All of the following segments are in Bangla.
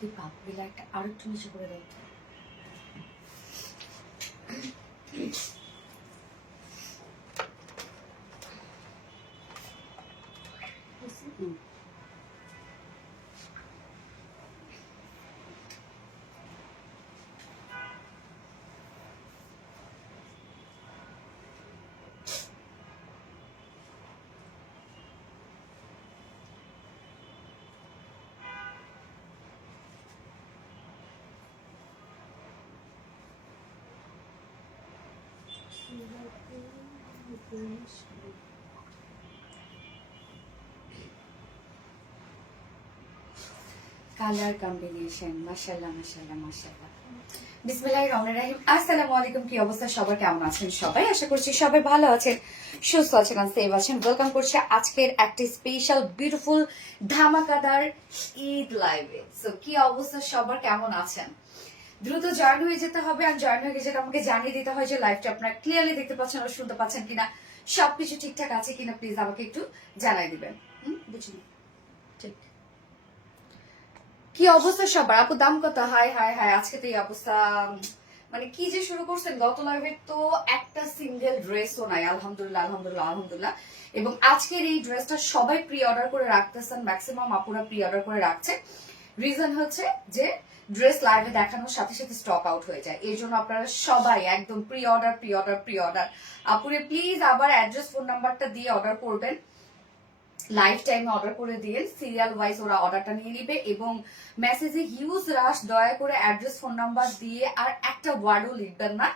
দীপা বিলা একটা আর একটু নিচে করে দাও। কালার কম্বিনেশন মাশাআল্লাহ মাশাআল্লাহ মাশাআল্লাহ। বিসমিল্লাহির রহমানির রহিম। আসসালামু আলাইকুম। কি অবস্থা সবার, কেমন আছেন সবাই? আশা করছি সবাই ভালো আছেন, সুস্থ আছেন, সেভ আছেন। ওয়েলকাম করছি আজকের একটা স্পেশাল বিউটিফুল ধামাকাদার ঈদ লাইভে। সো কি অবস্থা সবার, কেমন আছেন? দ্রুত জয়েন হয়ে যেতে হবে। আর জয়েন হয়ে যেটা আমাকে জানিয়ে দিতে হয় যে লাইভটা আপনারা ক্লিয়ারলি দেখতে পাচ্ছেন আর শুনতে পাচ্ছেন কিনা, সবকিছু ঠিকঠাক আছে কিনা প্লিজ আমাকে একটু জানাই দিবেন। বুঝলি ঠিক কি অবস্থা সবার? আপু দাম কত? হাই হাই হাই, আজকে তো এই অবস্থা। মানে কি যে শুরু করছেন, গত লাইভে তো একটা সিঙ্গেল ড্রেসও নাই। আলহামদুলিল্লাহ আলহামদুলিল্লাহ আলহামদুলিল্লাহ। এবং আজকের এই ড্রেসটা সবাই প্রি অর্ডার করে রাখতেছেন, ম্যাক্সিমাম আপুরা প্রি অর্ডার করে রাখছে। রিজন হচ্ছে যে ড্রেস লাইভে দেখানোর সাথে সাথে স্টক আউট হয়ে যায়, এই জন্য আপনারা সবাই একদম pre order pre order pre order. আপুরে প্লিজ আবার অ্যাড্রেস ফোন নাম্বারটা দিয়ে অর্ডার করবেন। লাইফ টাইমে অর্ডার করে দিয়ে সিরিয়াল ওয়াইজ ওরা অর্ডারটা নিয়ে নিবে। এবং মেসেজে হিউজ রাশ, দয়া করে অ্যাড্রেস ফোন নাম্বার দিয়ে আর একটা ওয়ার্ডও লিখবেন না।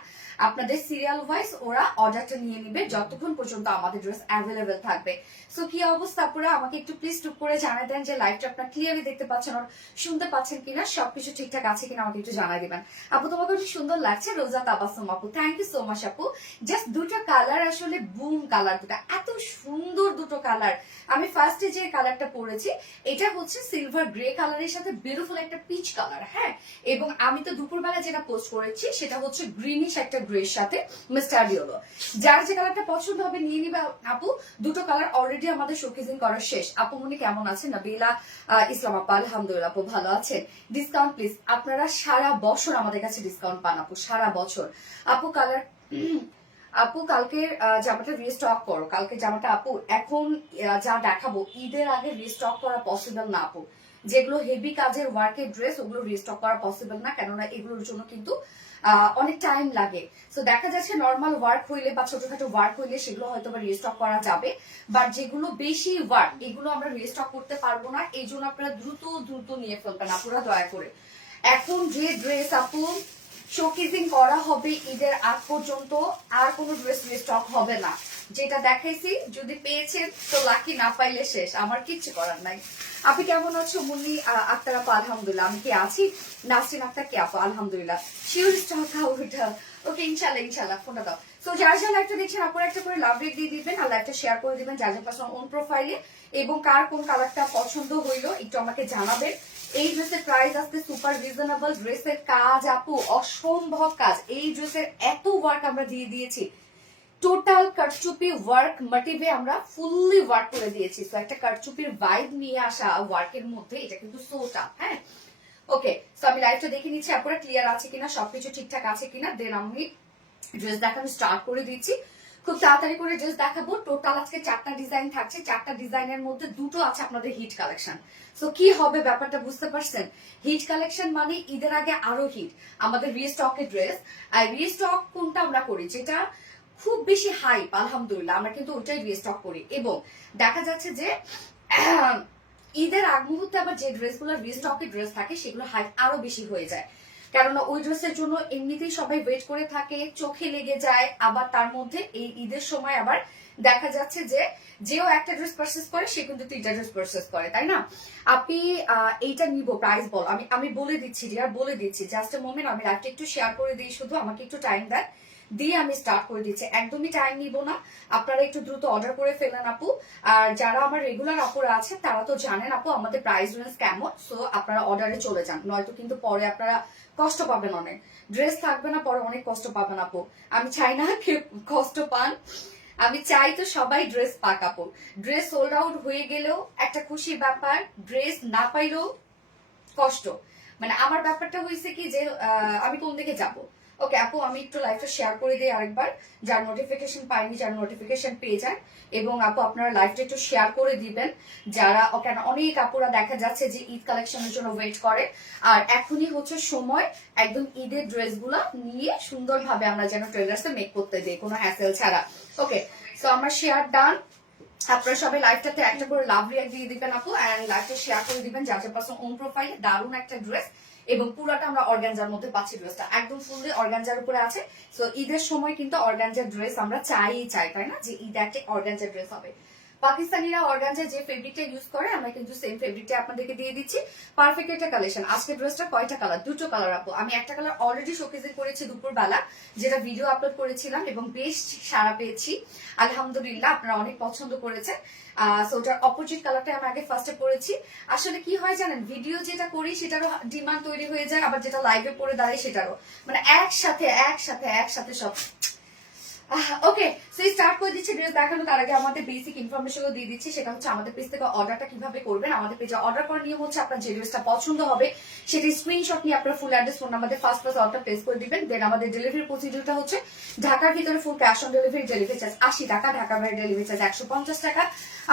আপনাদের সিরিয়াল ওয়াইজ ওরা অর্ডারটা নিয়ে নিবে যতক্ষণ পর্যন্ত আমাদের ড্রেস অ্যাভেলেবেল থাকবে। সো কি অবস্থা পুরো আমাকে একটু প্লিজ টুক করে জানাই দেন যে লাইভটা আপনারা ক্লিয়ারলি দেখতে পাচ্ছেন আর শুনতে পাচ্ছেন কিনা, সবকিছু ঠিকঠাক আছে কিনা আমাকে একটু জানাই দিবেন। আপু তোমাকে খুব সুন্দর লাগছে, রোজা তাবাসসুম আপু, থ্যাংক ইউ সো মাচ আপু। জাস্ট দুটো কালার, আসলে বুম কালার, দুটো এত সুন্দর দুটো কালার। আমি ফার্স্টে যে কালারটা পরেছি এটা হচ্ছে সিলভার গ্রে কালারের সাথে বিউটিফুল একটা পিচ কালার। হ্যাঁ, এবং আমি তো দুপুরবেলা যেটা পোস্ট করেছি সেটা হচ্ছে গ্রিনিশ একটা গ্রের সাথে মিস্টার ইয়েলো। যার যে কালারটা পছন্দ হবে নিয়ে নিবে আপু। দুটো কালার অলরেডি আমাদের শোকেজিং করা শেষ। আপু মনে কেমন আছেন? নাবিলা ইসলাম আপা, আলহামদুলিল্লাহ আপু ভালো আছেন। ডিসকাউন্ট প্লিজ, আপনারা সারা বছর আমাদের কাছে ডিসকাউন্ট পান আপু, সারা বছর। আপু কালার আপু কালকের জামাটা রিস্টক করো। কালকে জামাটা আপু এখন যা দেখাবো ঈদের আগে রিস্টক করা পসিবল না আপু। যেগুলো হেভি কাজের ওয়ার্কের ড্রেস ওগুলো রিস্টক করা পসিবল না, কেননা এগুলোর জন্য কিন্তু অনেক টাইম লাগে। সো দেখা যাচ্ছে নর্মাল ওয়ার্ক হইলে বা ছোটখাটো ওয়ার্ক হইলে সেগুলো হয়তো বা রিস্টক করা যাবে, বাট যেগুলো বেশি ওয়ার্ক এগুলো আমরা রিস্টক করতে পারবো না। এই জন্য আপনারা দ্রুত দ্রুত নিয়ে ফেলবেন আপুরা, দয়া করে। এখন যে ড্রেস আপু শোকেজিং করা হবে ঈদের আগ পর্যন্ত আর কোনো ড্রেস স্টক হবে না। যেটা দেখাইছি যদি পেয়েছেন তো লাকি, না পাইলে শেষ, আমার কিচ্ছু করার নাই। আপনি কেমন আছো? মুন্নি আক্তার আপা, আলহামদুলিল্লাহ। আমি কি আছি? নাসরিন আক্তার কে আপা, আলহামদুলিল্লাহ। Sure stock out. ওকে ইনশাল্লাহ ইনশাল্লাহ, ফোনটা দাও। তো যার যার লাইভটা দেখছেন আপনারা একটা করে লাভ রেট দিয়ে দিবেন আর লাইভটা শেয়ার করে দিবেন যার যার পার্সোনাল ওন প্রোফাইলে। এবং কার কোন কালারটা পছন্দ হইলো একটু আমাকে জানাবেন। এই ড্রেসের প্রাইস আসতে সুপার রিজনেবল। ড্রেসের কাজ আপু অসম্ভব কাজ। এই ড্রেসের এত ওয়ার্ক আমরা দিয়ে দিয়েছি, টোটাল কারচুপি ওয়ার্ক মোটিভে আমরা ফুললি ওয়ার্ক করে দিয়েছি। তো একটা কারচুপির ভাইব নিয়ে আসা ওয়ার্কের মধ্যে এটা কিন্তু সোটা। হ্যাঁ, ওকে। তো আমি লাইভটা দেখে নিচ্ছি আপনারা ক্লিয়ার আছে কিনা, সবকিছু ঠিকঠাক আছে কিনা, দেন আমি ড্রেস দেখানো স্টার্ট করে দিচ্ছি। খুব তাড়াতাড়ি করে ড্রেস দেখাবো। টোটাল আজকে 4টা ডিজাইন থাকছে, 4টা ডিজাইনের মধ্যে দুটো আছে আপনাদের হিট কালেকশন। সো কি হবে ব্যাপারটা বুঝতে পারছেন? হিট কালেকশন মানে ঈদের আগে আরো হিট আমাদের রিস্টকের ড্রেস। আর রিস্টক কোনটা আমরা করি, যেটা খুব বেশি হাইপ, আলহামদুলিল্লাহ আমরা কিন্তু ওইটাই রিস্টক করি। এবং দেখা যাচ্ছে যে ঈদের আগ মুহূর্তে আবার যে ড্রেসগুলো রিস্টকের ড্রেস থাকে সেগুলো হাইপ আরো বেশি হয়ে যায়, কেননা ওই ড্রেসের জন্য এমনিতেই সবাই ওয়েট করে থাকে, চোখে লেগে যায়। আবার তার মধ্যে এই ঈদের সময় আবার দেখা যাচ্ছে যে যেও একটা ড্রেস পারচেস করে সে কিন্তু 3টা ড্রেস পারচেস করে, তাই না? আপনি এইটা নিব, প্রাইস বল। আমি বলে দিচ্ছি ডিয়ার, বলে দিচ্ছি। জাস্ট এ মোমেন্ট, আমি লাইভটা একটু শেয়ার করে দিই, শুধু আমাকে একটু টাইম দেন, দিয়ে আমি স্টার্ট করে দিচ্ছি। একদমই টাইম নিব না, আপনারা একটু দ্রুত অর্ডার করে ফেলেন আপু। আর যারা আমার রেগুলার আপুরা আছেন তারা তো জানেন আপু আমাদের প্রাইস রেঞ্জ কেমন। সো আপনারা অর্ডারে চলে যান, নয়তো কিন্তু পরে আপনারা কষ্ট পাবেন, অনেক ড্রেস থাকবে না, পরে অনেক কষ্ট পাবেন আপু। আমি চাই না কেউ কষ্ট পান, আমি চাই তো সবাই ড্রেস পাক আপু। ড্রেস সোল্ড আউট হয়ে গেলেও একটা খুশির ব্যাপার, ড্রেস না পাইলেও কষ্ট। মানে আমার ব্যাপারটা হয়েছে কি যে আমি কোন দিকে যাব। ওকে আপু, আমি একটু লাইভটা শেয়ার করে দিই আরেকবার, যার নোটিফিকেশন পাইনি যার নোটিফিকেশন পেয়ে যায়। এবং আপু আপনারা লাইভটা একটু শেয়ার করে দিবেন, যারা কেন অনেক আপুরা দেখা যাচ্ছে যে ঈদ কালেকশনের জন্য ওয়েট করে। আর এখনই হচ্ছে সময় একদম ঈদের ড্রেসগুলো নিয়ে সুন্দরভাবে আমরা যেন ট্রেলার্সে মেক করতে দিই, কোনো হ্যাসেল ছাড়া। ওকে, সো আমার শেয়ার ডান। আপনারা সবাই লাইভটাতে একটা করে লাভ রিয়াক্ট দিয়ে দিবেন আপু, এন্ড লাইভটা শেয়ার করে দিবেন যার যার পার্সন ওন প্রোফাইলে। দারুণ একটা ড্রেস, এবং পুরাটা আমরা অর্গানজার মধ্যে পাচ্ছি। ড্রেসটা একদম ফুললি অর্গানজার উপরে আছে। সো ঈদের সময় কিন্তু অর্গানজার ড্রেস আমরা চাই, তাই না, যে ঈদে একটা অর্গানজার ড্রেস হবে। পাকিস্তানিরা অর্গানজা যে ফেব্রিকটা ইউজ করে আমরা কিন্তু সেম ফেব্রিকটা আপনাদেরকে দিয়ে দিচ্ছি। পারফেক্ট একটা কালেকশন। আজকে ড্রেসটা কয়টা কালার? দুটো কালার আপু। আমি একটা কালার অলরেডি শোকেসিং করেছি দুপুরবেলা, যেটা ভিডিও আপলোড করেছিলাম, এবং বেশ সাড়া পেয়েছি আলহামদুলিল্লাহ, আপনারা অনেক পছন্দ করেছেন। সো ওটার অপোজিট কালারটা আমি আগে ফার্স্টে পরেছি। আসলে কি হয় জানেন, ভিডিও যেটা করি সেটারও ডিমান্ড তৈরি হয়ে যায়, আবার যেটা লাইভে পরে দাঁড়ায় সেটারও, মানে একসাথে সব। ওকে, সো স্টার্ট করে দিচ্ছি ড্রেস দেখানো। তার আগে আমাদের বেসিক ইনফরমেশনও দিয়ে দিচ্ছি, সেটা হচ্ছে আমাদের পেজ থেকে অর্ডারটা কিভাবে করবেন। আমাদের পেজে অর্ডার করার নিয়ম হচ্ছে আপনার যে ড্রেসটা পছন্দ হবে সেটি স্ক্রিনশট নিয়ে আপনার full address phone number first order place করে দিবেন। দেন আমাদের ডেলিভারি প্রসিডিউরটা হচ্ছে ঢাকার ভিতরে full cash on delivery, delivery charge 80 টাকা, ঢাকার বাইরে ডেলিভারি চার্জ 150 টাকা।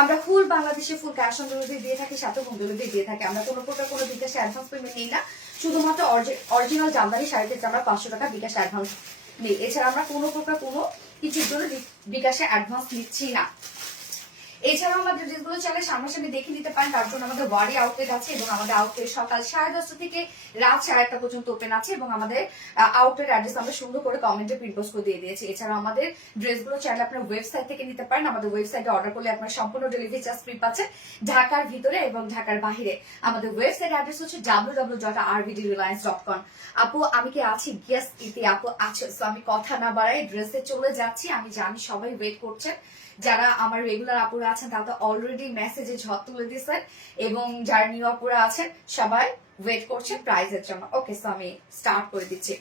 আমরা ফুল বাংলাদেশে ফুল ক্যাশ অন ডেলিভারি দিয়ে থাকি, সাথে হোম ডেলিভারি দিয়ে থাকি। আমরা কোনো প্রকার কোনো বিকাশে অ্যাডভান্স পেমেন্ট নিই না, শুধুমাত্র অরিজিনাল জামদানি শাড়ির ক্ষেত্রে আমরা 500 টাকা বিকাশ অ্যাডভান্স নেই। এছাড়া আমরা কোনো প্রকার কোনো কিছুর জন্য বিকাশে অ্যাডভান্স নিচ্ছি না। এছাড়াও আমাদের ড্রেসগুলো চাইলে সামনাসামনি দেখে নিতে পারেন, তার জন্য আমাদের ওয়ারি আউটলেট আছে, এবং আমাদের আউটলেট সকাল 10:30 থেকে রাত 1:30 পর্যন্ত ওপেন আছে, এবং আমাদের আউটলেট অ্যাড্রেস আমরা সুন্দর করে কমেন্টে প্রিন্ট পোস্ট করে দিয়ে দিয়েছি। এছাড়াও আমাদের ড্রেসগুলো চাইলে আপনার ওয়েবসাইট থেকে নিতে পারেন। আমাদের ওয়েবসাইটে অর্ডার করলে আপনার সম্পূর্ণ ডেলিভারি চার্জ ফ্রি পাচ্ছেন ঢাকার ভিতরে এবং ঢাকার বাহিরে। আমাদের ওয়েবসাইট অ্যাড্রেস হচ্ছে www.rvdreliance.com। আপু আমি কি আছি? গেস ইতি আপু আছে। সো আমি কথা না বাড়াই ড্রেসে চলে যাচ্ছি। আমি জানি সবাই ওয়েট করছেন, যারা আমার রেগুলার আপুরা আছেন তারা তো অলরেডি মেসেজে ঝড় তুলে দিয়েছেন, এবং যারা নিউ আপুরা আছেন সবাই ওয়েট করছে প্রাইজের জন্য। ওকে, সো আমি স্টার্ট করে দিচ্ছি।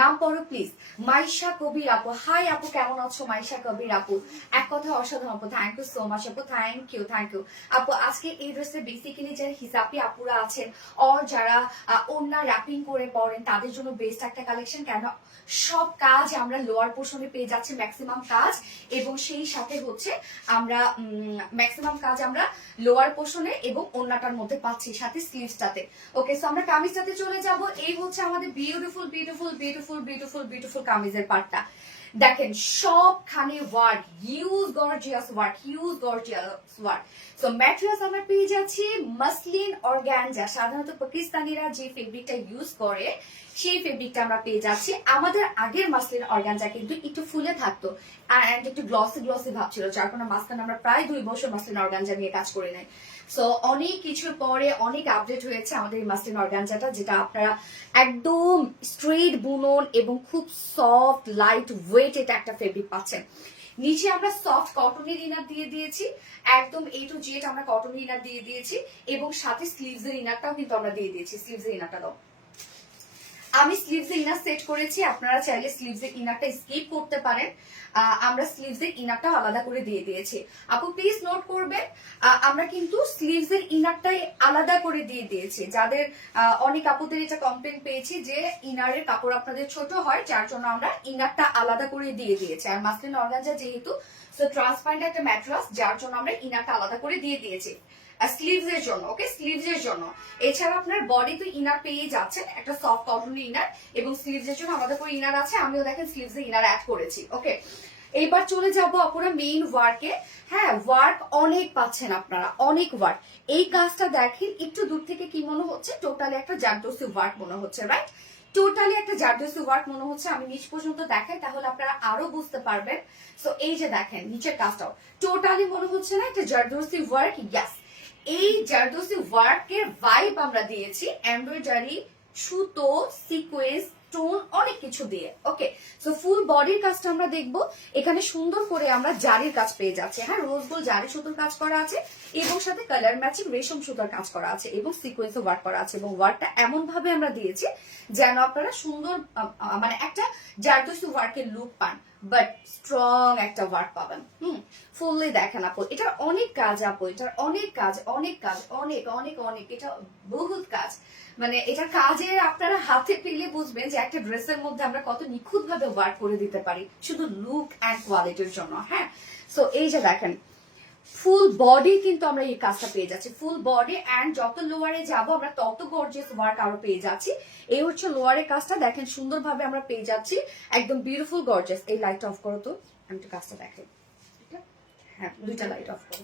নাম পড়ো প্লিজ। মাইশা কবির আপু। হাই আপু, কেমন আছো? মাইশা কবির আপু, এক কথা অসাধারণ আপু, থ্যাংক ইউ সো মাচ আপু, থ্যাংক ইউ আপু। আজকে এই ড্রেসে বেসিক্যালি যারা হিসাবি আপুরা আছেন, অর যারা ওন্না র্যাপিং করে পড়েন, তাদের জন্য বেস্ট একটা কালেকশন। কেন সব কাজ আমরা লোয়ার পোর্শনে পেয়ে যাচ্ছি, ম্যাক্সিমাম কাজ, এবং সেই সাথে হচ্ছে আমরা ম্যাক্সিমাম কাজ আমরা লোয়ার পোর্শনে এবং ওন্নাটার মধ্যে পাচ্ছি, সাথে স্লিভসটাতে। ওকে, সো আমরা কামিজটাতে চলে যাব। এই হচ্ছে আমাদের beautiful beautiful beautiful beautiful beautiful কামিজের পার্টটা। দেখেন সবখানে work, huge gorgeous work, huge gorgeous work. So materials আমরা পেয়ে যাচ্ছি মাসলিন অর্গানজা। সাধারণত পাকিস্তানিরা যে ফেব্রিকটা ইউজ করে সেই ফেব্রিকটা আমরা পেয়ে যাচ্ছি। আমাদের আগের মাসলিন অর্গানজা কিন্তু একটু ফুলে থাকতো এন্ড একটু গ্লসি গ্লসি ভাব ছিল, যার কারণে মাঝখানে আমরা প্রায় 2 বছর মাসলিন অর্গানজা নিয়ে কাজ করে নাই। সো অনেক কিছুর পরে অনেক আপডেট হয়েছে আমাদের এই মাসলিন অর্গানজাটা, যেটা আপনারা একদম স্ট্রেট বুনন এবং খুব সফট লাইট ওয়েট এটা একটা ফেব্রিক পাচ্ছেন। নিচে আমরা সফট কটনের ইনার দিয়ে দিয়েছি, একদম A to Z আমরা কটনের ইনার দিয়ে দিয়েছি, এবং সাথে স্লিভস এর ইনারটাও কিন্তু আমরা দিয়ে দিয়েছি। স্লিভস এর ইনারটা দাও। আমি স্লিভস এর ইনার সেট করেছি, আপনারা চাইলে স্লিভস এর ইনারটা স্কিপ করতে পারেন। আমরা স্লিভস এর ইনারটাও আলাদা করে দিয়ে দিয়েছি। আপু প্লিজ নোট করবেন, আমরা কিন্তু স্লিভস এর ইনারটাই আলাদা করে দিয়ে দিয়েছি। যাদের অনেক আপুদের এটা কমপ্লেন পেয়েছি যে ইনারের কাপড় আপনাদের ছোট হয়, যার জন্য আমরা ইনারটা আলাদা করে দিয়ে দিয়েছি। আর মাসলিন অর্গানজা যেহেতু সো ট্রান্সপারেন্ট একটা ম্যাটেরিয়াল, যার জন্য আমরা ইনারটা আলাদা করে দিয়ে দিয়েছি স্লিভস এর জন্য। ওকে, স্লিভস এর জন্য। এছাড়া আপনার বডি তো ইনার পেয়ে যাচ্ছেন, একটা সফট কটনের ইনার, এবং স্লিভস এর জন্য আমাদের পুরো ইনার আছে। আমিও দেখেন স্লিভস এর ইনার অ্যাড করেছি। ওকে, এবার চলে যাব আপুরা মেইন ওয়ার্কে। হ্যাঁ, ওয়ার্ক অনেক পাচ্ছেন আপনারা, অনেক ওয়ার্ক। এই কাজটা দেখেন একটু দূর থেকে কি মনে হচ্ছে, টোটালি একটা জারদোসি ওয়ার্ক মনে হচ্ছে, রাইট? টোটালি একটা জারদোসি ওয়ার্ক মনে হচ্ছে। আমি নিচ পর্যন্ত দেখাই, তাহলে আপনারা আরো বুঝতে পারবেন। সো এই যে দেখেন নিচের কাজটাও টোটালি মনে হচ্ছে না একটা জারদোসি ওয়ার্ক? ইয়াস, এই জারদোসি ওয়ার্কের ভাইব আমরা দিয়েছি এমব্রয়ডারি, সুতো, সিকোয়েন্স, স্টোন, অনেক কিছু দিয়ে। ওকে, সো ফুল বডির কাজটা আমরা দেখবো। এখানে সুন্দর করে আমরা জারির কাজ পেয়ে যাচ্ছি। হ্যাঁ, রোজ গোল্ড জারি সুতোর কাজ করা আছে, এবং সাথে কালার ম্যাচিং রেশম সুতোর কাজ করা আছে, এবং সিকোয়েন্সও ওয়ার্ক করা আছে। এবং ওয়ার্কটা এমন ভাবে আমরা দিয়েছি যেন আপনারা সুন্দর মানে একটা জারদোসি ওয়ার্কের লুক পান। বাট স্ট্রং একটা ওয়ার্ক পাবেন। ফুললি দেখেন আপু, এটার অনেক কাজ আপু, এটার অনেক কাজ, অনেক কাজ, অনেক অনেক অনেক, এটা বহুত কাজ। মানে এটা কাজের আপনারা হাতে পেলে বুঝবেন যে একটা ড্রেসের মধ্যে আমরা কত নিখুঁত ভাবে ওয়ার্ক করে দিতে পারি শুধু লুক অ্যান্ড কোয়ালিটির জন্য। হ্যাঁ, সো এই যে দেখেন ফুল বডি কিন্তু আমরা এই কাজটা পেয়ে যাচ্ছি, ফুল বডি অ্যান্ড যত লোয়ারে যাব আমরা তত গর্জিয়াস ওয়ার্ক আরো পেয়ে যাচ্ছি। এই হচ্ছে লোয়ারের কাজটা, দেখেন সুন্দরভাবে আমরা পেয়ে যাচ্ছি, একদম বিউটিফুল গর্জিয়াস। এই লাইটটা অফ করো তো, আমি একটু কাজটা দেখাই। হ্যাঁ, দুইটা লাইট অফ করো।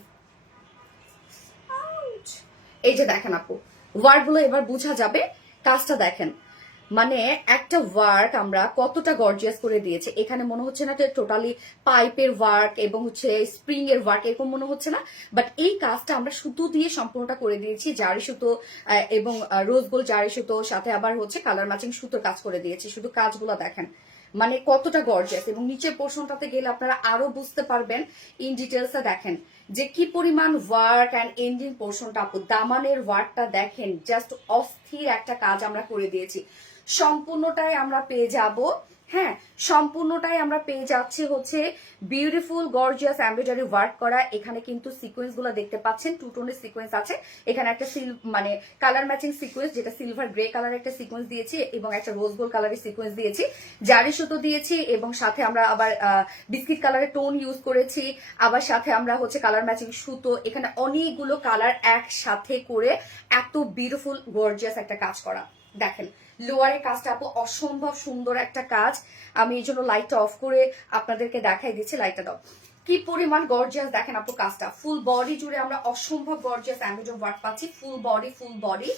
এই যে দেখেন আপু, ওয়ার্ক গুলো এবার বোঝা যাবে, কাজটা দেখেন, মানে একটা ওয়ার্ক আমরা কতটা গর্জিয়াস করে দিয়েছে। এখানে মনে হচ্ছে না টোটালি পাইপের ওয়ার্ক এবং হচ্ছে স্প্রিং এর ওয়ার্ক, এরকম মনে হচ্ছে না, বাট এই কাজটা আমরা সুতো দিয়ে সম্পূর্ণটা করে দিয়েছি, জারি সুতো এবং রোজ গোল্ড জারি সুতো, সাথে আবার হচ্ছে কালার ম্যাচিং সুতোর কাজ করে দিয়েছি। শুধু কাজগুলো দেখেন মানে কতটা গর্জিয়াস, এবং নিচের পোর্শনটাতে গেলে আপনারা আরো বুঝতে পারবেন ইন ডিটেলসে। দেখেন যে কি পরিমাণ ওয়ার্ক অ্যান্ড এন্ডিং পোর্শনটা আপু, দামানের ওয়ার্কটা দেখেন, জাস্ট অস্থির একটা কাজ আমরা করে দিয়েছি। সম্পূর্ণটাই আমরা পেয়ে যাব, হ্যাঁ সম্পূর্ণটাই আমরা পেয়ে যাচ্ছি হচ্ছে বিউটিফুল গর্জিয়াস এমব্রয়ডারি ওয়ার্ক করা। এখানে কিন্তু সিকোয়েন্স গুলো দেখতে পাচ্ছেন, টু টোনের সিকোয়েন্স আছে। এখানে একটা মানে কালার ম্যাচিং সিকোয়েন্স, যেটা সিলভার গ্রে কালার একটা সিকোয়েন্স দিয়েছি এবং একটা রোজ গোল্ড কালারের সিকোয়েন্স দিয়েছি, জারি সুতো দিয়েছি, এবং সাথে আমরা আবার বিস্কিট কালারের টোন ইউজ করেছি, আবার সাথে আমরা হচ্ছে কালার ম্যাচিং সুতো। এখানে অনেকগুলো কালার একসাথে করে এত বিউটিফুল গর্জিয়াস একটা কাজ করা। দেখেন লোয়ারের কাজটা আপু অসম্ভব সুন্দর একটা কাজ। আমি এই জন্য লাইটটা অফ করে আপনাদেরকে দেখাই দিচ্ছি, লাইটটা দাও। কি পরিমাণ গর্জিয়াস দেখেন আপু কাজটা, ফুল বডি জুড়ে আমরা অসম্ভব গর্জিয়াস এমব্রয়ডারি ওয়ার্ক পাচ্ছি, ফুল বডি,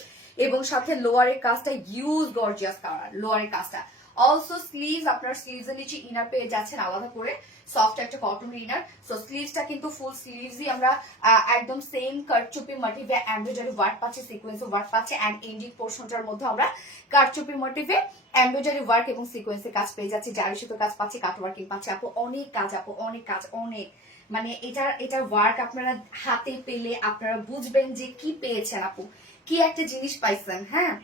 এবং সাথে লোয়ারের কাজটা হিউজ গর্জিয়াস কালার লোয়ারের কাজটা। অলসো স্লিভস, আপনার স্লিভস এর নিচে ইনার পেয়ে যাচ্ছেন আলাদা করে, সফট একটা কটন ইনার। সো স্লিভসটা কিন্তু ফুল স্লিভসই আমরা একদম সেম কারচুপি মোটিভে এমব্রয়ডারি ওয়ার্ক পাচ্ছি, সিকোয়েন্সে ওয়ার্ক পাচ্ছি, এন্ড এন্ডিং পোর্শনটার মধ্যে আমরা কারচুপি মোটিভে এমব্রয়ডারি ওয়ার্ক এবং সিকোয়েন্সের কাজ পেয়ে যাচ্ছি, জারি সুতো কাজ পাচ্ছি, কাট ওয়ার্কিং পাচ্ছি আপু, অনেক কাজ আপু, অনেক কাজ, অনেক। মানে এটার ওয়ার্ক আপনারা হাতে পেলে আপনারা বুঝবেন যে কি পেয়েছেন আপু, কি একটা জিনিস পাইছেন। হ্যাঁ,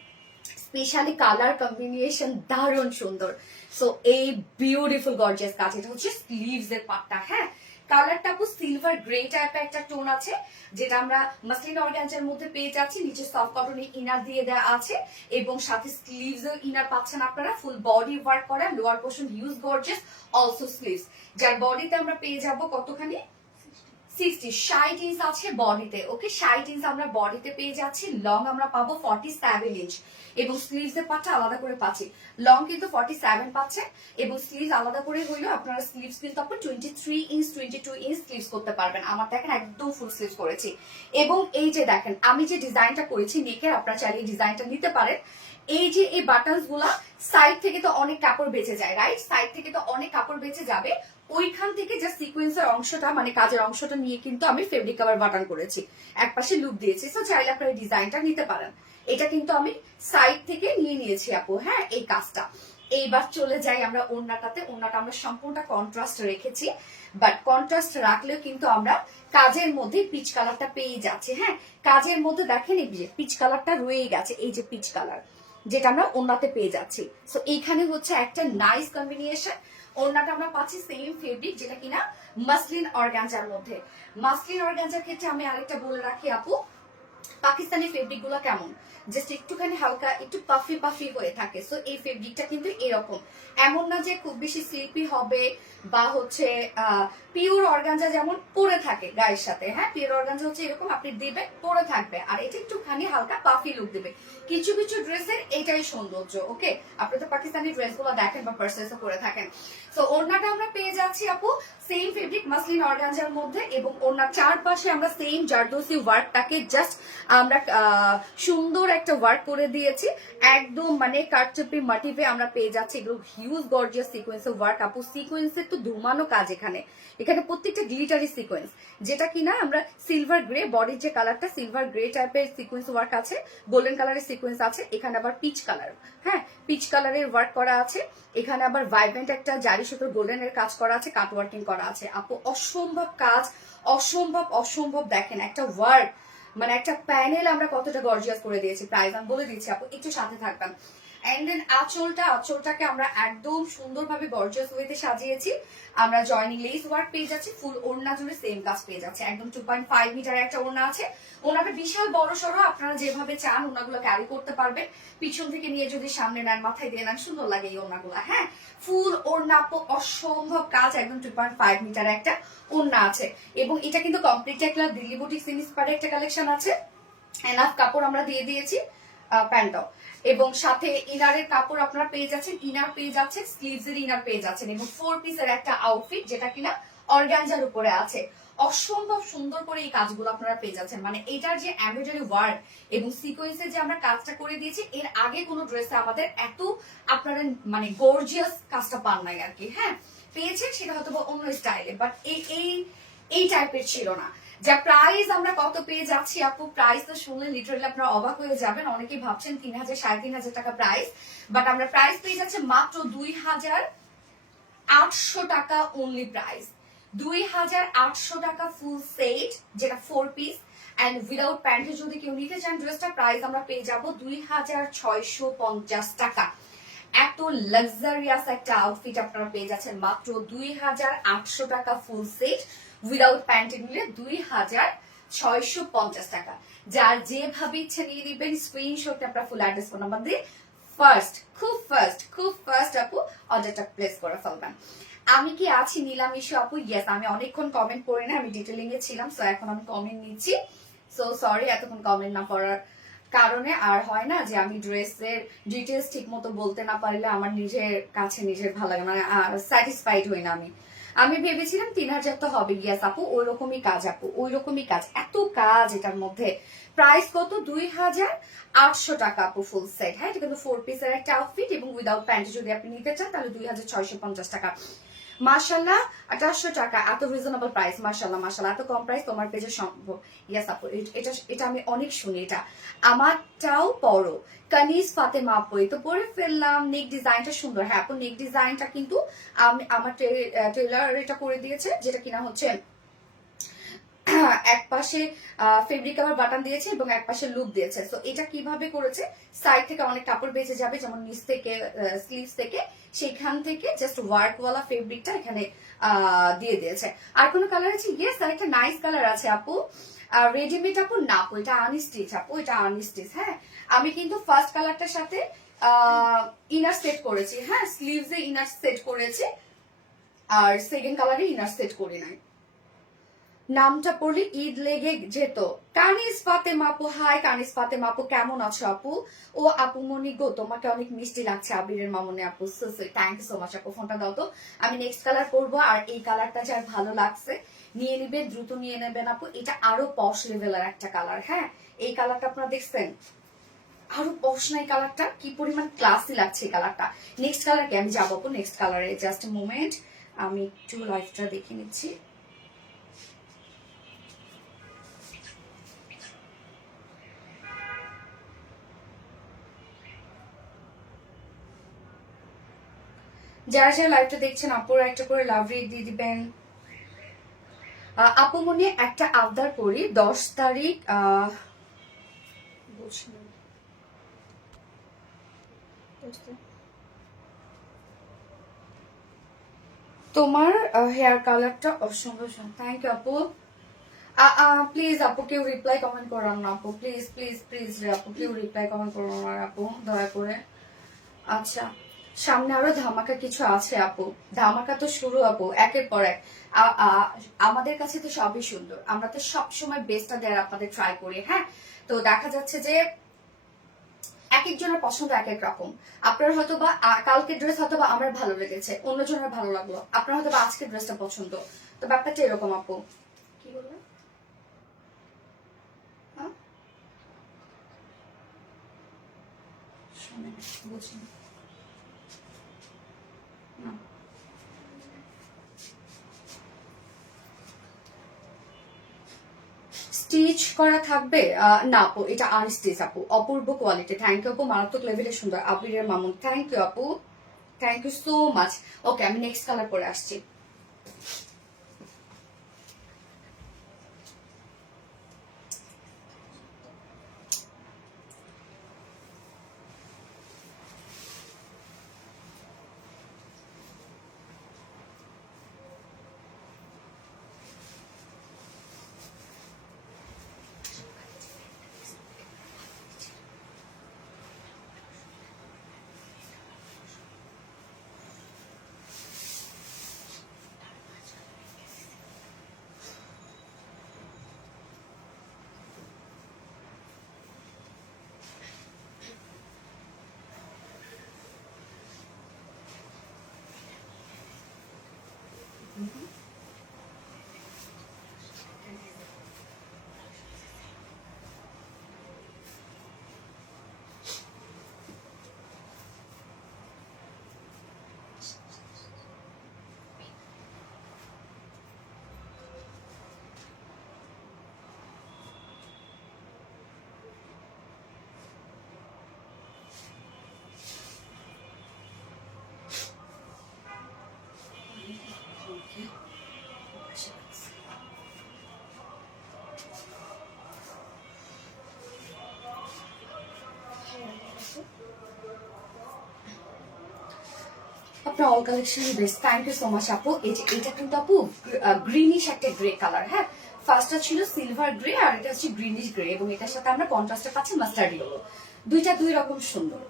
স্পেশালি কালার কম্বিনেশন দারুণ সুন্দর। সো এই বিউটিফুল গর্জিয়াস কাজ, এটা হচ্ছে স্লিভস এর পার্টটা। হ্যাঁ, কালারটা আপু সিলভার গ্রে টাইপের একটা টোন আছে, যেটা আমরা মাসলিন অর্গানজার মধ্যে পেয়ে যাচ্ছি, নিচে সফট কটনের ইনার দিয়ে দেওয়া আছে, এবং সাথে স্লিভস এর ইনার পাচ্ছেন আপনারা, ফুল বডি ওয়ার্ক করা, lower portion huge gorgeous, also sleeves, যার বডিতে আমরা পেয়ে যাব কতখানি 60 ইঞ্চ আছে বডিতে। ওকে, 60 ইঞ্চ আমরা বডিতে পেয়ে যাচ্ছি, লং আমরা পাবো 47 ইঞ্চ, এবং স্লিভস এর পার্টটা আলাদা করে পাচ্ছি। লং কিন্তু 47 পাচ্ছে, এবং স্লিভস আলাদা করে হইলেও আপনারা স্লিভস কিন্তু আপনার 23 ইঞ্চ 22 ইঞ্চ স্লিভস করতে পারবেন। আমার দেখেন একদম ফুল স্লিভস করেছি, এবং এই যে দেখেন আমি যে ডিজাইনটা করেছি নেকের, আপনারা চাইলে ডিজাইনটা নিতে পারেন। এই যে এই বাটনস গুলা সাইড থেকে তো অনেক কাপড় বেঁচে যায়, রাইট, সাইড থেকে তো অনেক কাপড় বেঁচে যাবে, ওইখান থেকে যে সিকোয়েন্সের অংশটা মানে কাজের অংশটা নিয়ে কিন্তু আমি ফেব্রিক কভার বাটন করেছি, এক পাশে লুপ দিয়েছি। সো চাইলে আপনারা ডিজাইনটা নিতে পারেন, এটা কিন্তু আমি সাইড থেকে নিয়ে নিয়েছি আপু। হ্যাঁ, এই কাজটা। এইবার চলে যাই আমরা ওড়নাটাতে। ওড়নাটা আমরা সম্পূর্ণ কন্ট্রাস্ট রেখেছি, বাট কন্ট্রাস্ট রাখলেও কিন্তু আমরা কাজের মধ্যে পিচ কালারটা পেয়ে যাচ্ছি। হ্যাঁ, কাজের মধ্যে দেখেন এই যে পিচ কালারটা রয়ে গেছে, এই যে পিচ কালার যেটা আমরা ওড়নাতে পেয়ে যাচ্ছি। সো এইখানে হচ্ছে একটা নাইস কম্বিনেশন। ওড়নাটা আমরা পাচ্ছি সেম ফেব্রিক, যেটা কিনা মাসলিন অর্গানজার মধ্যে। মাসলিন অর্গানজার ক্ষেত্রে আমি আরেকটা বলে রাখি আপু, পাকিস্তানি ফেব্রিক গুলো কেমন, জাস্ট একটুখানি হালকা একটু পাফি পাফি হয়ে থাকে। সো এই ফেব্রিকটা কিন্তু এরকম, এমন না যে খুব বেশি স্লিপি হবে, বা হচ্ছে পিওর অর্গানজা যেমন পরে থাকে গায়ের সাথে। হ্যাঁ, পিওর অর্গানজা হচ্ছে এরকম, আপনি দিবে পরে থাকবে, আর এটা একটুখানি হালকা পাফি লুক দেবে। কিছু কিছু ড্রেসের এটাই সৌন্দর্য। ওকে, আপনি তো পাকিস্তানি ড্রেস গুলো দেখেন বা পারচেসও করে থাকেন। সো ওড়নাটা আমরা পেয়ে যাচ্ছি আপু সেম ফেব্রিক মাসলিন অর্গানজার মধ্যে, এবং ওড়নার চারপাশে আমরা সেম জারদোসি ওয়ার্কটাকে জাস্ট আমরা সুন্দর একটা ওয়ার্ক করে দিয়েছি, একদম মানে কারচুপি মোটিভে আমরা পেয়ে যাচ্ছি। এগুলো হিউজ গর্জিয়াস সিকোয়েন্সের ওয়ার্ক আপু, সিকোয়েন্সের তো ধুমানো কাজ। এখানে এখানে প্রত্যেকটা গ্লিটারি সিকোয়েন্স, যেটা কিনা আমরা সিলভার গ্রে, বডির যে কালারটা সিলভার গ্রে টাইপের সিকোয়েন্স ওয়ার্ক আছে, গোল্ডেন কালারের সিকোয়েন্স আছে, এখানে আবার পিচ কালার, হ্যাঁ পিচ কালারের ওয়ার্ক করা আছে, এখানে আবার ভাইব্রেন্ট একটা জারি সুতোর গোল্ডেন এর কাজ করা আছে, কাট ওয়ার্কিং করা আছে আপু, অসম্ভব কাজ, অসম্ভব অসম্ভব। দেখেন একটা ওয়ার্ক মানে একটা প্যানেল আমরা কতটা গর্জিয়াস করে দিয়েছি। প্রাইস আমি বলে দিচ্ছি আপু, একটু সাথে থাকবেন। এন্ড দেন আঁচলটাকে আমরা একদম সুন্দরভাবে গর্জিয়াস ওয়েতে সাজিয়েছি। আমরা জয়নিং লেস ওয়ার্ক পেয়ে যাচ্ছি, ফুল ওড়না জুড়ে সেম কাজ পেয়ে যাচ্ছে। একদম 2.5 মিটারের একটা ওড়না আছে। ওনাটা বিশাল বড় সড়ো, আপনারা যেভাবে চান ওনাগুলো ক্যারি করতে পারবেন। পিছন থেকে নিয়ে যদি সামনে নেন, মাথায় দিয়ে নেন, সুন্দর লাগে এই ওড়নাগুলো। হ্যাঁ, ফুল ওড়না অসম্ভব কাজ, একদম 2.5 মিটারের একটা ওড়না আছে। এবং এটা কিন্তু কমপ্লিট একটা দিল্লি বুটিক ইন্সপায়ার্ড একটা কালেকশন আছে। এনাফ কাপড় আমরা দিয়ে দিয়েছি প্যান্টও, এবং সাথে ইনারের কাপড় আপনারা পেয়ে যাচ্ছেন, ইনার পেয়ে যাচ্ছেন, স্লিভস এর ইনার পেয়ে যাচ্ছেন, এবং 4 পিসের একটা আউটফিট যেটা কিনা অর্গানজার উপরে আছে। অসম্ভব সুন্দর করে এই কাজগুলো আপনারা পেয়ে যাচ্ছেন। মানে এটার যে এমব্রয়ডারি ওয়ার্ক এবং সিকোয়েন্সের যে আমরা কাজটা করে দিয়েছি, এর আগে কোনো ড্রেসে আমাদের এত আপনারা মানে গর্জিয়াস কাজটা পান নাই আর কি। হ্যাঁ, পেয়েছেন সেটা হয়তো অন্য স্টাইলে, বাট এই টাইপের ছিল না। যা প্রাইস আমরা কত পেয়ে যাচ্ছি আপু, প্রাইস তো শুনলে লিটারালি আপনারা অবাক হয়ে যাবেন। অনেকেই ভাবছেন 3,000 3,500 টাকা প্রাইস, বাট আমরা প্রাইস পেয়ে যাচ্ছি মাত্র 2,800 টাকা অনলি প্রাইস। 2,800 টাকা ফুল সেট, যেটা 4 পিস এন্ড উইদাউট প্যান্টে যদি কেউ নিতে চান ড্রেসটা, প্রাইস আমরা পেয়ে যাব 2,650 টাকা। এত লাক্সারিয়াস একটা আউটফিট আপনারা পেয়ে যাচ্ছেন মাত্র 2,800 টাকা ফুল সেট, উইদাউট প্যান্টে নিলে 2,650 টাকা। যার যেভাবে ইচ্ছে নিয়ে নিবেন, স্ক্রিনশট আপনার ফুল অ্যাড্রেস ফোন নাম্বার দিয়ে খুব ফার্স্ট আপু অর্ডারটা প্লেস করে ফেলবেন। আমি কি আছি নীলামিশু আপু? ইয়েস, আমি অনেকক্ষণ কমেন্ট করি না, আমি ডিটেলিং এ ছিলাম, সো এখন আমি কমেন্ট নিচ্ছি। সো সরি এতক্ষণ কমেন্ট না পড়ার কারণে। আর হয় না যে আমি ড্রেসের ডিটেলস ঠিক মতো বলতে না পারলে আমার নিজের কাছে নিজের ভালো লাগে, মানে স্যাটিসফাইড হই না আমি ভেবেছিলাম 3,000 তো হবে। ইয়াস আপু, ওই রকমই কাজ আপু, ওই রকমই কাজ, এত কাজ এটার মধ্যে। প্রাইস কত? 2,800 টাকা আপু ফুল সেট। হ্যাঁ, এটা কিন্তু 4 পিসের একটা আউটফিট, এবং উইদাউট প্যান্ট যদি আপনি নিতে চান তাহলে 2,650 টাকা। মাশাআল্লাহ, 2800 টাকা, এত রিজনেবল প্রাইস। মাশাআল্লাহ মাশাআল্লাহ, এত কম প্রাইস তোমার পেজে সম্ভব? ইয়াস আপু, এটা আমি অনেক শুনি। এটা আমারটাও পরো, কানিজ ফাতেমা আপু, তো পরে ফেললাম। নেক ডিজাইনটা সুন্দর। হ্যাঁ আপু, নেক ডিজাইনটা কিন্তু আমার টেলার এটা করে দিয়েছে, যেটা কিনা হচ্ছে এক পাশে ফেব্রিক কাভার বাটন দিয়েছে এবং এক পাশে লুপ দিয়েছে। তো এটা কিভাবে করেছে, সাইড থেকে অনেক কাপড় বেঁচে যাবে, যেমন নিচ থেকে স্লিভস থেকে, সেখান থেকে জাস্ট ওয়ার্ক ওয়ালা ফেব্রিকটা এখানে দিয়ে দিয়েছে। আর কোনো কালার আছে? ইয়েস, আর একটা নাইস কালার আছে আপু। রেডিমেড আপু না আপু, এটা আনস্টিচ আপু, এটা আনস্টিচ। হ্যাঁ, আমি কিন্তু ফার্স্ট কালারটার সাথে ইনার সেট করেছি। হ্যাঁ, স্লিভস এ ইনার সেট করেছি, আর সেকেন্ড কালারে ইনার সেট করি নাই। নামটা পড়লে ঈদ লেগে যেত। কানিজ ফাতেমা আপু, হাই কানিজ ফাতেমা আপু, কেমন আছো আপু? ও আপু মনি গো, তোমাকে অনেক মিষ্টি লাগছে আবিরের মামুনে আপু। So thank you so much আপু, ফোনটা দাও তো, আমি নেক্সট কালার করবো। আর এই কালারটা যার ভালো লাগছে নিয়ে নিবেন, দ্রুত নিয়ে নেবেন আপু। এটা আরো পশ লেভেলের একটা কালার। হ্যাঁ, এই কালারটা আপনারা দেখছেন, আরো পশ নাই কালারটা, কি পরিমাণ ক্লাসি লাগছে এই কালারটা। নেক্সট কালার কি আমি যাবো আপু, নেক্সট কালারে জাস্ট মোমেন্ট, আমি একটু লাইফটা দেখে নিচ্ছি। যারা যারা লাইভটা দেখছেন আপুরা একটা করে লাভ রেট দিয়ে দিবেন। আপু মনে একটা আবদার করি, 10 তারিখ তোমার হেয়ার কালারটা অসম্ভব। থ্যাংক ইউ আপু। প্লিজ আপু কেউ রিপ্লাই কমেন্ট করো না আপু, প্লিজ প্লিজ প্লিজ আপু, কেউ রিপ্লাই কমেন্ট করো না আপু, দয়া করে। আচ্ছা, সামনে আরো ধামাকা কিছু আছে আপু। ধামাকা তো শুরু আপু, একের পর এক। আমাদের কাছে তো সবই সুন্দর, আমরা তো সবসময় বেস্টটা দেওয়ার আপনাদের ট্রাই করি। হ্যাঁ, তো দেখা যাচ্ছে যে এক একজনের পছন্দ এক এক রকম। আপনার হয়তো বা কালকের ড্রেস হয়তো বা আমার ভালো লেগেছে, অন্যজনের ভালো লাগলো, আপনার হয়তো বা আজকের ড্রেসটা পছন্দ। তো ব্যাপারটা এরকম আপু। কি বলবেন? হ্যাঁ, বুঝিনি না। স্টিচ করা থাকবে? না আপু, এটা আনস্টিচ আপু, অপূর্ব কোয়ালিটি। থ্যাংক ইউ আপু, মারাত্মক লেভেলের সুন্দর। আবিরের মামুন, থ্যাংক ইউ আপু, thank you so much. Okay, আমি নেক্সট কালার পরে আসছি। আপনার all collection best, thank you so much আপু। এই যে এটা কিন্তু আপু গ্রিনিশ একটা গ্রে কালার, হ্যাঁ ফার্স্টটা ছিল সিলভার গ্রে আর এটা হচ্ছে গ্রিনিশ গ্রে, এবং এটার সাথে আমরা কন্ট্রাস্টে পাচ্ছি মাস্টার্ড ইয়েলো, দুইটা দুই রকম সুন্দর।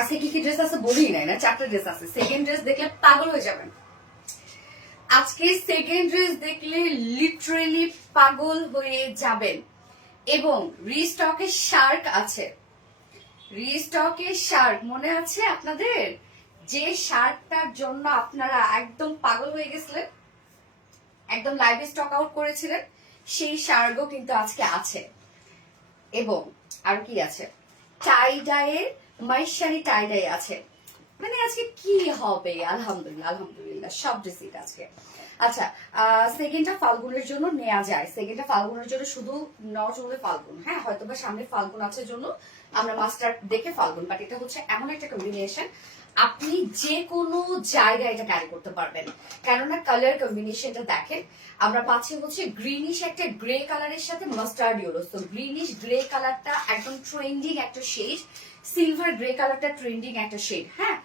আজকে কি কি ড্রেস আছে বলি নাই না, 4টা ড্রেস আছে। সেকেন্ড ড্রেস দেখলে পাগল হয়ে যাবেন, আজকে সেকেন্ড ড্রেস দেখলে লিটারেলি পাগল হয়ে যাবেন। এবং রিস্টকে শার্ক আছে, রিস্টকে শার্ক মনে আছে আপনাদের, যে শার্কটার জন্য আপনারা একদম পাগল হয়ে গেছিলেন, একদম লাইভে স্টক আউট করেছিলেন, সেই শার্কও কিন্তু আজকে আছে। এবং আর কি আছে, টাই ডায়ের মাইশারি টাই ডাই আছে। মানে আজকে কি হবে, আলহামদুলিল্লাহ আলহামদুলিল্লাহ সব ড্রেসই আজকে। আচ্ছা সেকেন্ডটা ফাল্গুনের জন্য নেওয়া যায়, সেকেন্ডটা ফাল্গুনের জন্য শুধু নেওয়া চলবে ফাল্গুন, হ্যাঁ হয়তো বা সামনে ফাল্গুন আছে জন্য আমরা মাস্টার দেখে ফাল্গুন, বাট এটা হচ্ছে এমন একটা কম্বিনেশন আপনি যে কোনো জায়গায় এটা ক্যারি করতে পারবেন, কেননা কালার কম্বিনেশনটা দেখেন, আমরা পাচ্ছি হচ্ছে গ্রিনিশ একটা গ্রে কালারের সাথে মাস্টার্ড ইয়েলো। তো গ্রিনিশ গ্রে কালারটা একদম ট্রেন্ডিং একটা শেড, সিলভার গ্রে কালারটা ট্রেন্ডিং একটা শেড, হ্যাঁ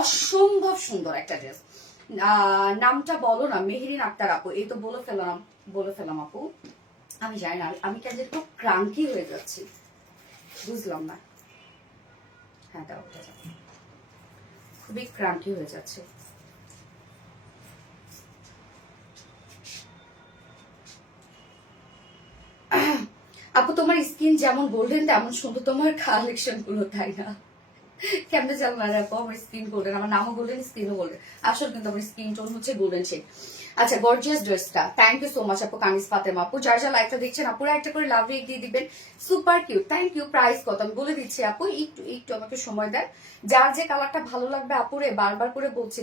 অসম্ভব সুন্দর একটা ড্রেস। নামটা বলো না, মেহেরিন আক্তার আপু, এই তো বলে ফেলাম আপু, আমি জানি না আমি কেন একটু ক্রান্তি হয়ে যাচ্ছি, বুঝলাম না, হ্যাঁ দাও খুবই ক্রান্তি হয়ে যাচ্ছে। আপু তোমার স্কিন যেমন গোল্ডেন তেমন সুন্দর তোমার কালেকশন গুলো, তাই না? কেমনে জানলাম আপু আমার স্কিন গোল্ডেন, আমার নামও গোল্ডেন স্কিনও গোল্ডেন, আসলে কিন্তু আমার স্কিন টোন হচ্ছে গোল্ডেন শেড। আচ্ছা গর্জিয়াস ড্রেসটা, থ্যাংক ইউ সো মাচ আপু কানিস ফাতেমা আপু, যার যা লাইভটা দেখছেন আপুরা একটা করে লাভ রেক দিয়ে দিবেন, super cute, thank you. Price কত আমি বলে দিচ্ছি আপু, একটু একটু আমাকে সময় দেন, যার যে কালারটা ভালো লাগবে আপুরে বারবার করে বলছে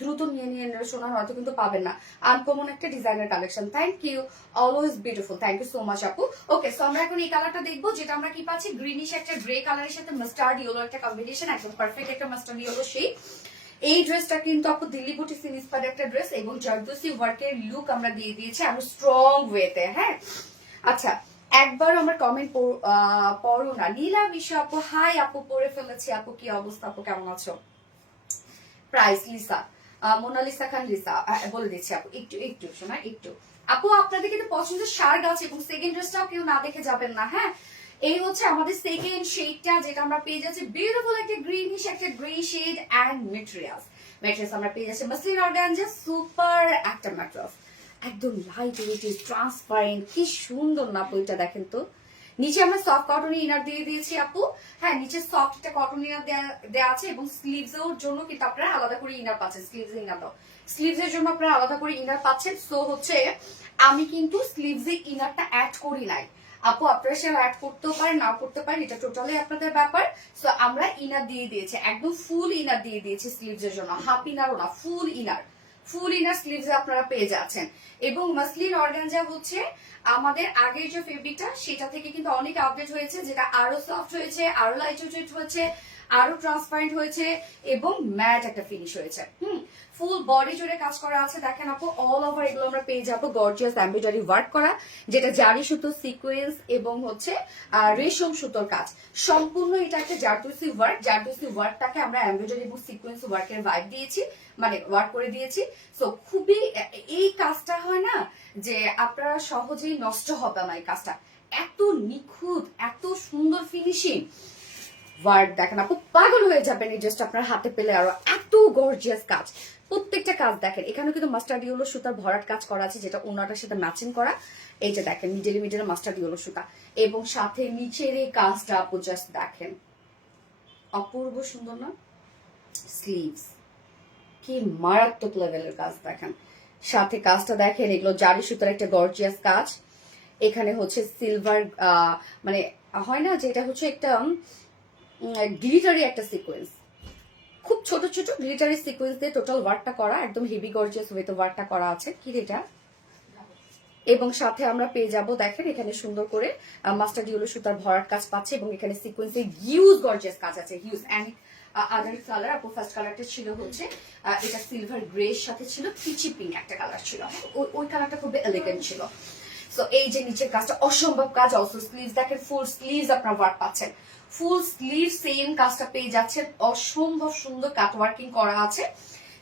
দ্রুত নিয়ে নিয়ে শোনা, হয়তো কিন্তু পাবেন না, আনকমন একটা designer collection, thank you, always beautiful, thank you so much আপু। ওকে সো আমরা এখন এই কালারটা দেখবো, যেটা আমরা কি পাচ্ছি গ্রিনিশ একটা গ্রে কালারের সাথে মাস্টার্ড ইয়েলো একটা কম্বিনেশন, একদম পারফেক্ট একটা মাস্টার্ড ইয়েলো সেই। এই ড্রেসটা কিন্তু আপু দিল্লি বুটিক ইন্সপায়ার্ড একটা ড্রেস, এবং জারদোসি ওয়ার্কের লুক আমরা দিয়ে দিয়েছি আমি স্ট্রং ওয়েতে, হ্যাঁ। আচ্ছা একবার আমার কমেন্ট পড়ো না, নীলা মিশা আপু হাই আপু, পড়ে ফেলেছি আপু, কি অবস্থা আপু, কেমন আছো? প্রাইস লিসা, মোনালিসা খান লিসা, বলে দিচ্ছি আপু, একটু একটু শোনা একটু আপু, আপনাদের কিন্তু পছন্দের শার্ট আছে, এবং সেকেন্ড ড্রেসটাও কেউ না দেখে যাবেন না, হ্যাঁ। এই হচ্ছে আমাদের সেকেন্ড শেডটা, যেটা আমরা পেয়ে যাচ্ছি বিউটিফুল একটা গ্রিনিশ একটা গ্রে শেড এন্ড মেটেরিয়ালস আমরা পেয়ে যাচ্ছি মাসলিন অর্গানজা, সুপার একটা ম্যাটেরিয়ালস, একদম লাইট ওয়েট ট্রান্সপারেন্ট, কি সুন্দর না বইটা দেখেন তো। নিচে আমরা সফট কটনের ইনার দিয়ে দিয়েছি আপু, হ্যাঁ নিচে সফট একটা কটন ইনার দেওয়া আছে, এবং স্লিভস এর জন্য কিন্তু আপনারা আলাদা করে ইনার পাচ্ছেন, স্লিভস এর ইনার দাও, স্লিভস এর জন্য আপনারা আলাদা করে ইনার পাচ্ছেন। সো হচ্ছে আমি কিন্তু স্লিভস এর ইনারটা অ্যাড করি নাই আপু, আপনারা সেটা অ্যাড করতেও পারেন না করতে পারেন, এটা টোটালি আপনাদের ব্যাপার। সো আমরা ইনার দিয়ে দিয়েছি, একদম ফুল ইনার দিয়ে দিয়েছি স্লিভস এর জন্য, হাফ ইনারও না, ফুল ইনার, ফুল ইনার স্লিভস আপনারা পেয়ে যাচ্ছেন। এবং মাসলিন অর্গানজা হচ্ছে আমাদের আগের যে ফেব্রিকটা সেটা থেকে কিন্তু অনেক আপডেট হয়েছে, যেটা আরো সফট হয়েছে, আরো লাইট ওয়েট হয়েছে, আরো ট্রান্সপারেন্ট হয়েছে, এবং ম্যাট একটা ফিনিশ হয়েছে। ফুল বডি জুড়ে কাজ করা আছে, দেখেন আপু অল ওভার এগুলো আমরা পেয়ে যাবো গর্জিয়াস এমব্রয়ডারি ওয়ার্ক করা, যেটা জারি সুতো সিকোয়েন্স এবং হচ্ছে রেশম সুতোর কাজ, সম্পূর্ণ এটা একটা জারদোসি ওয়ার্ক, জারদোসি ওয়ার্কটাকে আমরা এমব্রয়ডারি এবং সিকোয়েন্স ওয়ার্কের ভাইব দিয়েছি, মানে ওয়ার্ক করে দিয়েছি। সো খুবই এই কাজটা হয় না যে আপনারা সহজেই নষ্ট হবে না, এই কাজটা এত নিখুঁত, এত সুন্দর ফিনিশিং ওয়ার্ক, দেখেন আপু পাগল হয়ে যাবেন এই ড্রেসটা আপনার হাতে পেলে, আরো এত গর্জিয়াস কাজ, প্রত্যেকটা কাজ দেখেন, এখানে কিন্তু মাস্টার্ড ইয়েলো সুতার ভরাট কাজ করা আছে, যেটা ওনাটার সাথে ম্যাচিং করা। এই যে দেখেন মিডলে মিডলে মাস্টার্ড ইয়েলো সুতা, এবং সাথে নিচের এই কাজটা আপু জাস্ট দেখেন, অপূর্ব সুন্দর না? স্লিভস কি মারাত্মক লেভেলের কাজ দেখেন, সাথে কাজটা দেখেন, এগুলো জারি সুতার একটা গর্জিয়াস কাজ। এখানে হচ্ছে সিলভার মানে হয় না যে এটা হচ্ছে একটা গ্লিটারি একটা সিকোয়েন্স, খুব ছোট ছোট গ্লিটারি সিকোয়েন্স দিয়ে টোটাল ওয়ার্কটা করা, একদম হেভি গর্জিয়াস ওয়েতে ওয়ার্কটা করা আছে। কি এটা? এবং সাথে আমরা পেয়ে যাব দেখেন এখানে সুন্দর করে মাস্টার্ড ইয়েলো সুতার ভরাট কাজ পাচ্ছে, এবং এখানে সিকোয়েন্সে হিউজ গর্জিয়াস কাজ আছে, হিউজ। অ্যান্ড আদার কালার, আপু ফার্স্ট কালারটা ছিল হচ্ছে এটা সিলভার গ্রে এর সাথে ছিল পিচি পিঙ্ক একটা কালার ছিল, ওই কালারটা খুব এলিগেন্ট ছিল। সো এই যে নিচের কাজটা অসম্ভব কাজ, অলসো স্লিভস দেখেন, ফুল স্লিভস আপনার ওয়ার্ক পাচ্ছেন, ফুল স্লিভ সেম কাজটা পেয়ে যাচ্ছেন, অসম্ভব সুন্দর কাট ওয়ার্কিং করা আছে।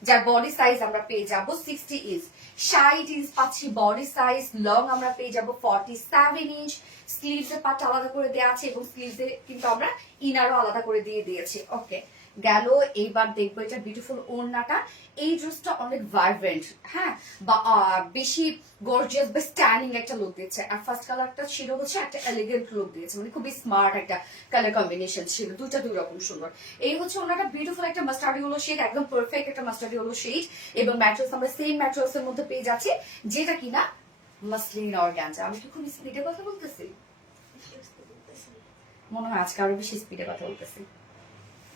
যার বডি সাইজ আমরা পেয়ে যাব 60 ইঞ্চ, 60 ইঞ্চ পাচ্ছি বডি সাইজ, লং আমরা পেয়ে যাব 47 ইঞ্চ। স্লিভস এর পার্ট আলাদা করে দেওয়া আছে, এবং স্লিভস এ কিন্তু আমরা ইনারও আলাদা করে দিয়ে দিয়েছি। ওকে গেল, এইবার দেখবো এটা বিউটিফুল ওড়নাটা। এই ড্রেসটা অনেক ভাইব্রেন্ট, হ্যাঁ, বা বেশি গর্জিয়াস বা স্ট্যান্ডিং একটা লুক দিচ্ছে। আর ফার্স্ট কালারটা ছিল হচ্ছে একটা এলিগেন্ট লুক দিয়েছে, মানে খুবই স্মার্ট একটা কালার কম্বিনেশন ছিল, দুটা দুই রকম সুন্দর। এই হচ্ছে ওনাটা বিউটিফুল একটা মাস্টার্ড ইয়েলো শেড, একদম পারফেক্ট একটা মাস্টার্ড ইয়েলো শেড, এবং ম্যাট্রেস আমরা সেম ম্যাট্রেস এর মধ্যে পেয়ে যাচ্ছি, যেটা কিনা মাসলিন অর্গানজা। আমি কি খুব স্পিডে কথা বলতেছি? মনে হয় আজকে আরো বেশি স্পিডে কথা বলতেছি।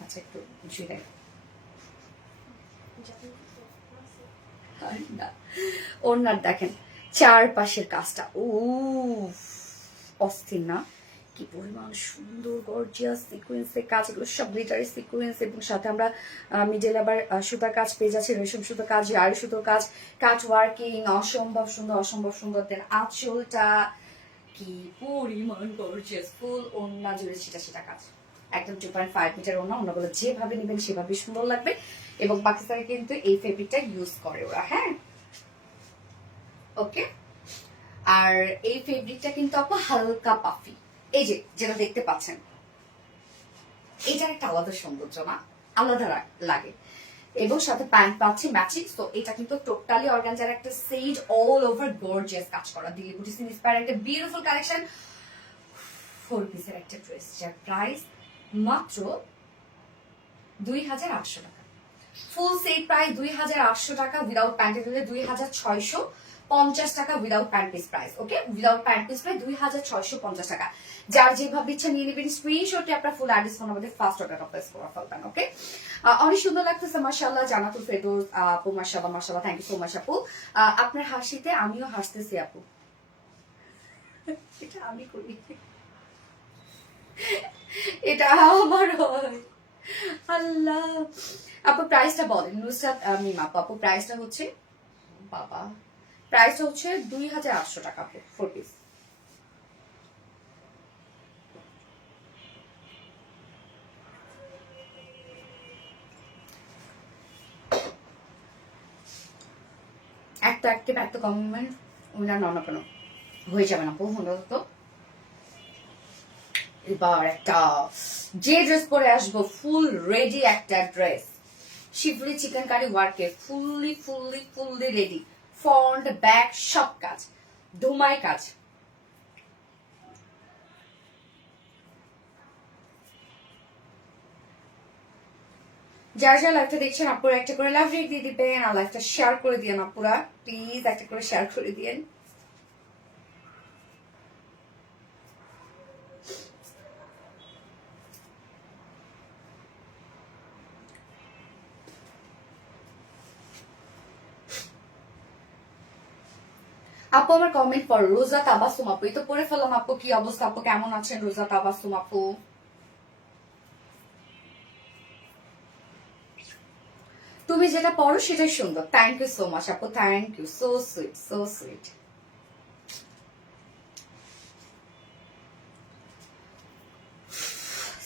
আচ্ছা একটু জুড়ে ওনার দেখেন চারপাশের কাজটা, ও অস্থির না? কি পরিমাণ সুন্দর গর্জিয়াস সিকোয়েন্সের কাজ, এগুলো সব গ্লিটারি সিকোয়েন্স, এবং সাথে আমরা মিডল আবার সুতার কাজ পেয়ে যাচ্ছি, রেশম সুতার কাজ, জারি সুতোর কাজ, কাট ওয়ার্কিং, অসম্ভব সুন্দর, অসম্ভব সুন্দর। দেন আঁচলটা কি পরিমাণ গর্জিয়াস, ফুল ওড়না জুড়ে সেটা সেটা কাজ, একদম 2.5 মিটার ওড়না, ওড়নাগুলো যেভাবে নেবেন সেভাবে সুন্দর লাগবে। এবং পাকিস্তানে কিন্তু এই ফেব্রিকটা ইউজ করে ওরা, হ্যাঁ ওকে। আর এই ফেব্রিকটা কিন্তু আপু হালকা পাফি, এই যে যেটা দেখতে পাচ্ছেন, এটার একটা আলাদা সৌন্দর্য না, আলাদা লাগে। এবং সাথে প্যান্ট পাচ্ছি ম্যাচিং। তো এটা কিন্তু টোটালি অর্গানজার একটা সেড অল ওভার গর্জিয়াস কাজ করা, দিল্লি বুটিক ইন্সপায়ার একটা বিউটিফুল কালেকশন, 4 পিসের একটা ড্রেস, যার প্রাইস মাত্র 2800 টাকা। ফুল সেট প্রাইস 2800 টাকা, উইদাউট প্যান্টের হলে 2650 টাকা, উইদাউট প্যান্ট পিস প্রাইস। ওকে, উইদাউট প্যান্ট পিস প্রাইস 2650 টাকা। যার যেভাবে ইচ্ছা নিয়ে নেবেন, স্ক্রিনশটে আপনার ফুল অ্যাড্রেস ফোন আমাদের ফার্স্ট অর্ডার প্লেস করে ফেলবেন। ওকে, অনেক সুন্দর লাগতেছে মাশাআল্লাহ। জান্নাতুল ফেরদৌস আপু, মাশাআল্লাহ মাশাআল্লাহ, থ্যাংক ইউ সো মাচ আপু। আপনার হাসিতে আমিও হাসতেছি আপু, এটা আমি করি, এটা আমার হয়। আল্লাহ, আপু প্রাইসটা বলেন। নুসরাত মিম আপু প্রাইসটা হচ্ছে, বাবা প্রাইসটা হচ্ছে 2800 টাকা আপু, 4 পিস। একটা অ্যাক্টিভ একটা কমেন্ট উইনার নন কেন হয়ে যাবে না আপু, তো এবার একটা যে ড্রেস পরে আসবো, ফুল রেডি একটা ড্রেস, শিফলি চিকেন কারি ওয়ার্কে fully fully fully ready, front back সব কাজ, ধুমাই কাজ। যারা যারা লাইভটা দেখছেন আপুরা একটা করে লাভ রেট দিয়ে দিবেন, আর লাইভটা শেয়ার করে দিয়েন আপুরা, প্লিজ একটা করে শেয়ার করে দিয়েন। আপু আমার কমেন্ট পড়ো, রোজা তাবাসুম আপু, এই তো পড়ে ফেললাম আপু। কি অবস্থা আপু, কেমন আছেন? রোজা তাবাসুম আপু, তুমি যেটা পড়ো সেটাই সুন্দর। থ্যাংক ইউ সো মাচ আপু, thank you, so sweet, so sweet.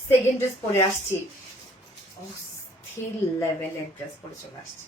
Second dress পরে আসছি, অস্থির লেভেলের ড্রেস পরে চলে আসছি।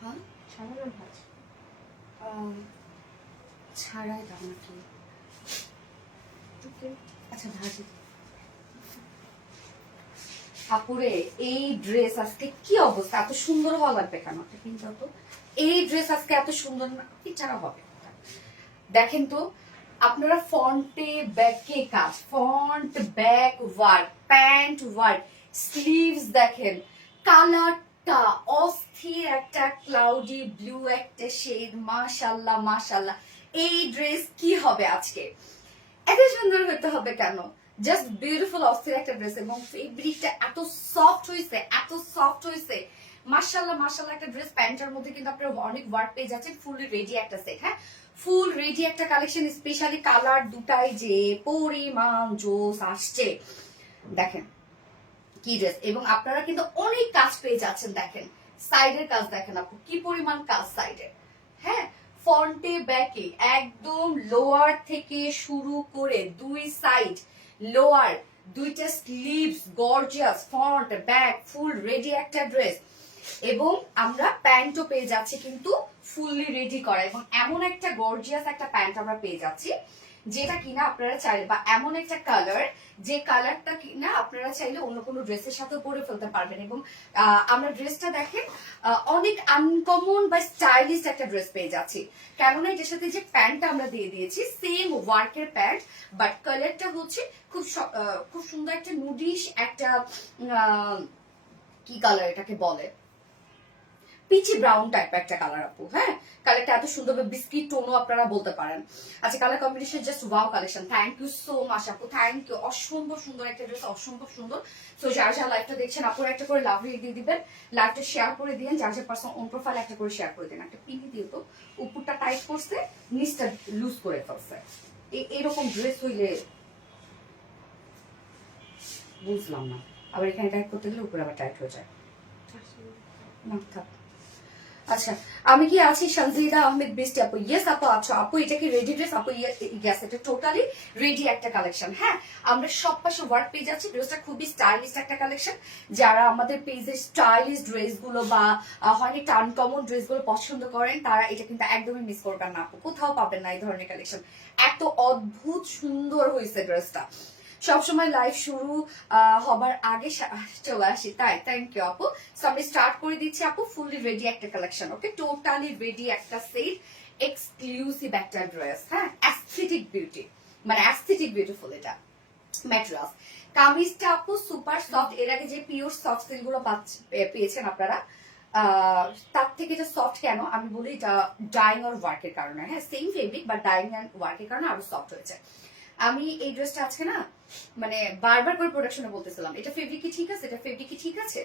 হ্যাঁ ছাড়াই দাও নাকি? আচ্ছা ভাজি। আপুরে এই ড্রেস আজকে কি অবস্থা, এত সুন্দর হওয়া লাগবে কেন? কিন্তু এই ড্রেস আজকে এত সুন্দর না ছাড়া হবে? দেখেন তো আপনারা ফ্রন্টে ব্যাকে কাজ, front back work, pant work, sleeves দেখেন, কালারটা অস্থির একটা ক্লাউডি ব্লু একটা শেড। মাশাআল্লাহ মাশাআল্লাহ, এই ড্রেস কি হবে আজকে? এত সুন্দর হতে হবে কেন? জাস্ট বিউটিফুল অস্থির একটা ড্রেস, এবং ফেব্রিকটা এত সফট হয়েছে, এত সফট হয়েছে। মাশাআল্লাহ মাশাআল্লাহ একটা ড্রেস। প্যান্টের মধ্যে কিন্তু আপনারা অনেক ওয়ার্ক পেয়ে যাচ্ছেন, ফুললি রেডি একটা সেট। হ্যাঁ, ফুল রেডি একটা কালেকশন, স্পেশালি কালার দুটাই যে পরিমাণ জোস আসছে দেখেন কি ড্রেস। এবং আপনারা কিন্তু অনেক কাজ পেয়ে যাচ্ছেন, দেখেন সাইডের কাজ দেখেন আপু কি পরিমাণ কাজ সাইডে। হ্যাঁ, ফ্রন্টে ব্যাকে একদম লোয়ার থেকে শুরু করে দুই সাইড লোয়ার, দুইটা স্লিভস গর্জিয়াস, ফ্রন্ট ব্যাক ফুল রেডি একটা ড্রেস। এবং আমরা প্যান্টও পেয়ে যাচ্ছি কিন্তু ফুললি রেডি করা, এবং এমন একটা গর্জিয়াস একটা প্যান্ট আমরা পেয়ে যাচ্ছি যেটা কিনা আপনারা চাইলে, বা এমন একটা কালার যে কালারটা কিনা আপনারা চাইলে অন্য কোনো ড্রেসের সাথে পরে ফেলতে পারবেন। এবং আমরা ড্রেসটা দেখেন অনেক আনকমন বা স্টাইলিশ একটা ড্রেস পেয়ে যাচ্ছি, কেননা এটার সাথে যে প্যান্টটা আমরা দিয়ে দিয়েছি সেম ওয়ার্কের প্যান্ট, বাট কালারটা হচ্ছে খুব সুন্দর একটা নুডিশ একটা কি কালার এটাকে বলে, পিচি ব্রাউন টাইপ একটা কালার আপু। হ্যাঁ, কালারটা এত সুন্দর, বিস্কিট টোনও আপনারা বলতে পারেন। আচ্ছা, colour combination just wow collection. Thank you so much আপু, থ্যাংক ইউ। অসম্ভব সুন্দর একটা ড্রেস, অসম্ভব সুন্দর। সো যার যার লাইভটা দেখছেন আপুরা একটা করে লাভ রেট দিয়ে দিবেন, লাইভটা শেয়ার করে দিন, যার যার পার্সোনাল ওন প্রোফাইল একটা করে শেয়ার করে দিন। একটা পিনি দিয়ে তো উপরটা টাইট করছে, নিচটা লুজ করে ফেলছে। এরকম ড্রেস হইলে বুঝলাম না, আবার এখানে টাইট করতে গেলে উপরে আবার টাইট হয়ে যায় না। থাক। আচ্ছা, আমি কি আছি সঞ্জিদা আহমেদ বৃষ্টি আপু? ইয়েস আপু আছো আপু, এটা কি রেডি ড্রেস আপু? ইয়েস, এটা টোটালি রেডি একটা কালেকশন। হ্যাঁ, আমরা সব পাশে ওয়ার্ক পেয়ে যাচ্ছি। ড্রেসটা খুবই স্টাইলিশ একটা কালেকশন। যারা আমাদের পেজের স্টাইলিশ ড্রেস গুলো বা অনেক আনকমন ড্রেস গুলো পছন্দ করেন তারা এটা কিন্তু একদমই মিস করবেন না আপু, কোথাও পাবেন না এই ধরনের কালেকশন। এত অদ্ভুত সুন্দর হয়েছে ড্রেসটা। সবসময় লাইভ শুরু হবার আগে চলে আসি, তাই থ্যাংক ইউ আপু। সো আমি স্টার্ট করে দিচ্ছি আপু, ফুললি রেডি একটা কালেকশন। ওকে, টোটালি রেডি একটা সেট, এক্সক্লুসিভ একটা ড্রেস। হ্যাঁ, অ্যাস্থেটিক বিউটি, মানে অ্যাস্থেটিক বিউটিফুল এটা ম্যাটেরিয়ালস। কামিজটা আপু সুপার সফট। এর আগে যে পিওর সফট সিল্ক গুলো পেয়েছেন আপনারা, তার থেকে এটা সফট কেন আমি বলি, এটা ডাইং আর ওয়ার্কের কারণে। হ্যাঁ, same fabric but dyeing and ওয়ার্কের কারণে আরো সফট হয়েছে। আমি এই ড্রেসটা আজকে না মানে বারবার করে প্রোডাকশনে বলতেছিলাম এটা ফেব্রিক কি ঠিক আছে, এটা ফেব্রিক কি ঠিক আছে,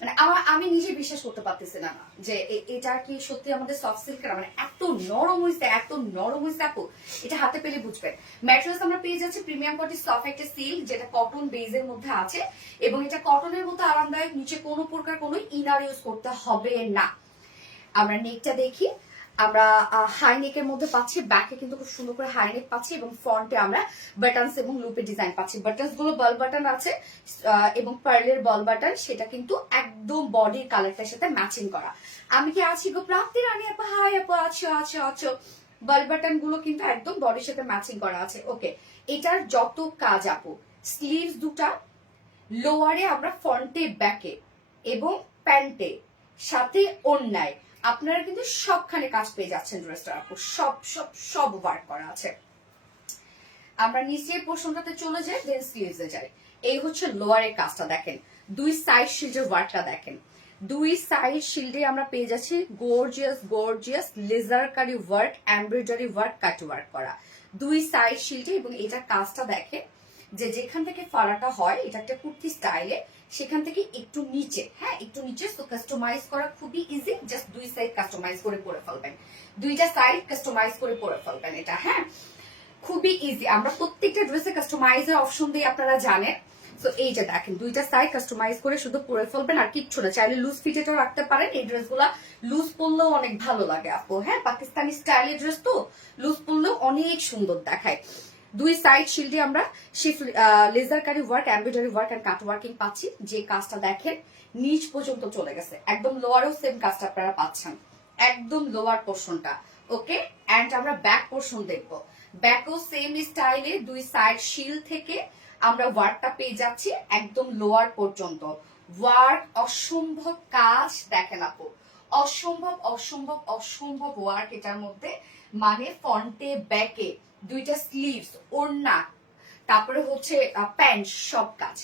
মানে আমি নিজে বিশ্বাস করতে পারতেছি না যে এটা কি সত্যি আমাদের সফট সিল্কের, মানে এত নরম হয়েছে, এত নরম হয়েছে আপু, এটা হাতে পেলে বুঝবেন। ম্যাটেরিয়ালস আমরা পেয়ে যাচ্ছি প্রিমিয়াম কোয়ালিটি সফট একটা সিল্ক, যেটা কটন বেজের মধ্যে আছে, এবং এটা কটনের মতো আরামদায়ক, নিচে কোনো প্রকার কোনো ইনার ইউজ করতে হবে না। আমরা নেকটা দেখি, আমরা হাই নেকের মধ্যে পাচ্ছি, ব্যাকে কিন্তু খুব সুন্দর করে হাই নেক পাচ্ছি, এবং ফ্রন্টে আমরা বাটনস এবং লুপের ডিজাইন পাচ্ছি। বাটনস গুলো বল বাটন আছে এবং পার্লের বল বাটন, সেটা কিন্তু একদম বডির কালারটার সাথে ম্যাচিং করা। আমি কি আছি গো প্রাপ্তি রানী আপা? হাই আপু, আছো আছো আছো। বল বাটন গুলো কিন্তু একদম বডির সাথে ম্যাচিং করা আছে। ওকে, এটার যত কাজ আপু, স্লিভস দুটা, লোয়ারে আমরা ফ্রন্টে ব্যাকে এবং প্যান্টে সাথে ওড়নায় আপনারা কিন্তু সবখানে কাজ পেয়ে যাচ্ছেন ড্রেসটার আপু, সব সব সব ওয়ার্ক করা আছে। আমরা নিচের পোর্শনটাতে চলে যাই, দেন স্লিভসে যাই। এই হচ্ছে লোয়ারের কাজটা দেখেন, দুই সাইড শিল্ডের ওয়ার্কটা দেখেন, দুই সাইড শিল্ডে আমরা পেয়ে যাচ্ছি গর্জিয়াস গর্জিয়াস লেজার কারি work, embroidery work, cut work করা দুই সাইড শিল্ডে। এবং এটা কাজটা দেখেন যে যেখান থেকে ফাড়াটা হয়, এটা একটা কুর্তি স্টাইলে, সেখান থেকে একটু নিচে, হ্যাঁ একটু নিচে, তো কাস্টমাইজ করা খুবই ইজি, জাস্ট দুই সাইড কাস্টমাইজ করে পরে ফেলবেন, দুইটা সাইড কাস্টমাইজ করে পরে ফেলবেন এটা। হ্যাঁ, খুবই ইজি। আমরা প্রত্যেকটা ড্রেসে কাস্টমাইজের অপশন দিই, আপনারা জানেন। সো এই যে দেখেন দুইটা সাইড কাস্টমাইজ করে শুধু পরে ফেলবেন আর কিচ্ছু না, চাইলে লুজ ফিটেটাও রাখতে পারেন। এই ড্রেসগুলা লুজ পরলেও অনেক ভালো লাগে আপু, হ্যাঁ পাকিস্তানি স্টাইলের ড্রেস তো লুজ পরলেও অনেক সুন্দর দেখায়। দুই সাইড শিল্ডে আমরা লেজার কারি work, embroidery work and cut working পাচ্ছি। যে কাজটা দেখেন নিচ পর্যন্ত চলে গেছে, একদম লোয়ারেও সেম কাজটা আপনারা পাচ্ছেন, একদম লোয়ার পোর্শনটা। ওকে, এন্ড আমরা ব্যাক পোর্শন দেখবো, ব্যাকও সেম স্টাইলে দুই সাইড শিল থেকে আমরা ওয়ার্কটা পেয়ে যাচ্ছি একদম লোয়ার পর্যন্ত। ওয়ার্ক অসম্ভব কাজ দেখেন আপু, অসম্ভব অসম্ভব অসম্ভব ওয়ার্ক এটার মধ্যে, মানে ফ্রন্টে ব্যাকে দুইটা স্লিভস, ওড়না, তারপরে হচ্ছে প্যান্ট, সব কাজ।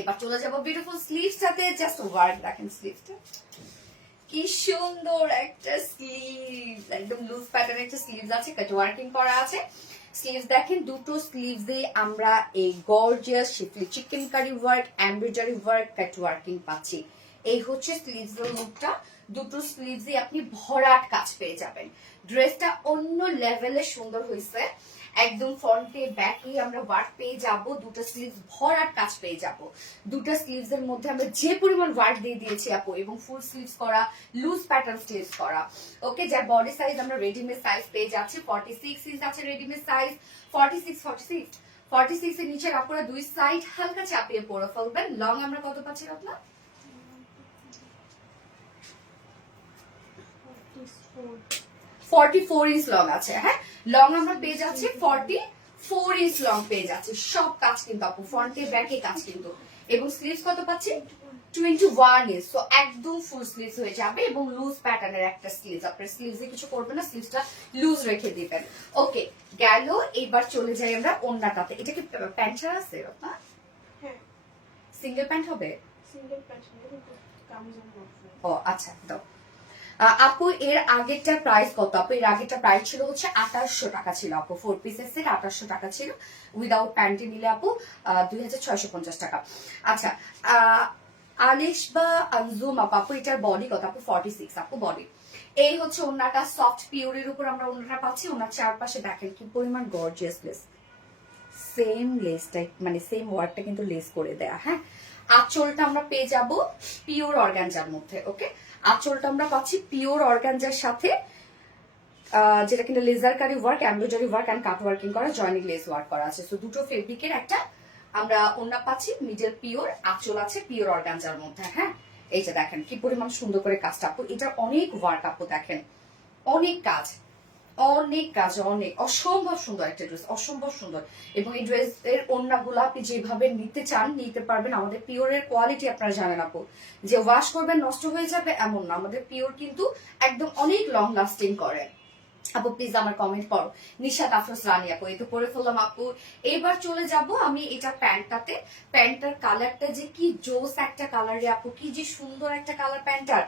এবার চলে যাবো বিউটিফুল স্লিভস সাথে, জাস্ট ওয়ার্ক দেখেন স্লিভসটা কি সুন্দর একটা স্লিভ, একদম লুজ প্যাটার্ন একটা স্লিভস আছে, কাট ওয়ার্কিং করা আছে। স্লিভস দেখেন দুটো স্লিভস দিয়ে আমরা এই gorgeous schiffli chikankari work, embroidery work, cut working পাচ্ছি। এই হচ্ছে স্লিভস এর লুকটা, দুটো স্লিভস দিয়ে আপনি ভরাট কাজ পেয়ে যাবেন। ড্রেসটা অন্য লেভেলে সুন্দর হয়েছে, একদম ফ্রন্টে ব্যাকে আমরা ওয়ার্ক পেয়ে যাব, দুটো স্লিভস ভরাট কাজ পেয়ে যাব। দুটো স্লিভস এর মধ্যে আমরা যে পরিমাণ ওয়ার্ক দিয়ে দিয়েছি আপু, এবং ফুল স্লিভস করা, লুজ প্যাটার্ন স্লিভস করা। ওকে, যার বডি সাইজ আমরা রেডিমেড সাইজ পেয়ে যাচ্ছি, 46 ইঞ্চ আছে রেডিমেড সাইজ, 46 এর নিচে আপনারা দুই সাইড হালকা চাপিয়ে পরে ফেলবেন। লং আমরা কত পাচ্ছি আপনার? 44 ইঞ্চ লং আছে, হ্যাঁ লং আমরা পেয়ে যাচ্ছি 44 ইঞ্চ লং পেয়ে যাচ্ছি। সব কাজ কিন্তু আপু ফ্রন্টে ব্যাকে কাজ কিন্তু, এবং স্লিভস কত পাচ্ছি? 21 ইঞ্চ। তো একদম ফুল স্লিভস হয়ে যাবে, এবং লুজ প্যাটার্নের একটা স্লিভস, আপনার স্লিভসে কিছু করবেন না, স্লিভসটা লুজ রেখে দিবেন। ওকে গেল, এবার চলে যাই আমরা ওন্নাটাতে। এটা কি প্যান্ট ছাড়া আছে আপনার? হ্যাঁ, সিঙ্গেল প্যান্ট হবে? Single pant kameez. ও আচ্ছা দাও। আপু এর আগেরটার প্রাইস কত আপু? এর আগেরটা প্রাইস ছিল হচ্ছে 2800 টাকা ছিল আপু, 4 পিসের সেট 2800 টাকা ছিল, উইদাউট প্যান্টি নিলে আপু 2650 টাকা। আচ্ছা আলিশ বা আনজুম আপু এটার বডি কত আপু? 46 আপু বডি। এই হচ্ছে ওন্নাটা, সফট পিওরের উপর আমরা ওন্নাটা পাচ্ছি। ওনার চারপাশে দেখেন কি পরিমাণ গর্জিয়াস লেস, সেম লেসটা মানে সেম ওয়ার্কটা কিন্তু লেস করে দেয়া, হ্যাঁ। আঁচলটা আমরা পেয়ে যাব পিওর অর্গানজার মধ্যে। ওকে, আঁচলটা আমরা পাচ্ছি পিওর অর্গানজার সাথে, যেটা কিন্তু লেজার কারি work, embroidery work and cut working করা, জয়েনিং লেস ওয়ার্ক করা আছে। সো দুটো ফেব্রিকের একটা আমরা ওন্না পাচ্ছি, মিডল পিওর, আঁচল আছে পিওর অর্গানজার মধ্যে, হ্যাঁ। এই যে দেখেন কি পরিমাণ সুন্দর করে কাজটা আপু, এটা অনেক ওয়ার্ক আপু, দেখেন অনেক কাজ, অনেক কাজ, অনেক অসম্ভব সুন্দর একটা ড্রেস, অসম্ভব সুন্দর। এবং এই ড্রেস এর ওড়নাগুলো আপনি যেভাবে নিতে চান নিতে পারবেন। আমাদের পিওরের কোয়ালিটি আপনারা জানেন আপু, যে ওয়াশ করবেন নষ্ট হয়ে যাবে এমন না, আমাদের পিওর কিন্তু একদম অনেক লং লাস্টিং করে। আপু প্লিজ আমার কমেন্ট করো। নিশাত আফরোজ রানী আপু, এই তো পরে ফেললাম আপু। এবার চলে যাব আমি এটা প্যান্টটাতে। প্যান্টটার কালারটা যে কি জোস একটা কালার রে আপু, কি যে সুন্দর একটা কালার প্যান্টটার।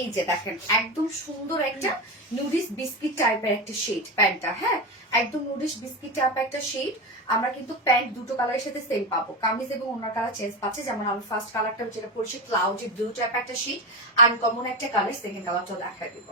এই যে দেখেন একদম সুন্দর একটা নুডিস বিস্কিট টাইপের একটা শেড প্যান্টটা, হ্যাঁ একদম নুডিস বিস্কিট টাইপের একটা শেড। আমরা কিন্তু প্যান্ট দুটো কালারের সাথে সেম পাবো, কামিজ এবং ওনার কালার চেঞ্জ পাচ্ছে। যেমন আমি ফার্স্ট কালারটা যেটা পড়ছি ক্লাউডি ব্লু টাইপ একটা শেড, আনকমন একটা কালার, সেকেন্ড কালারটাও দেখা দিব।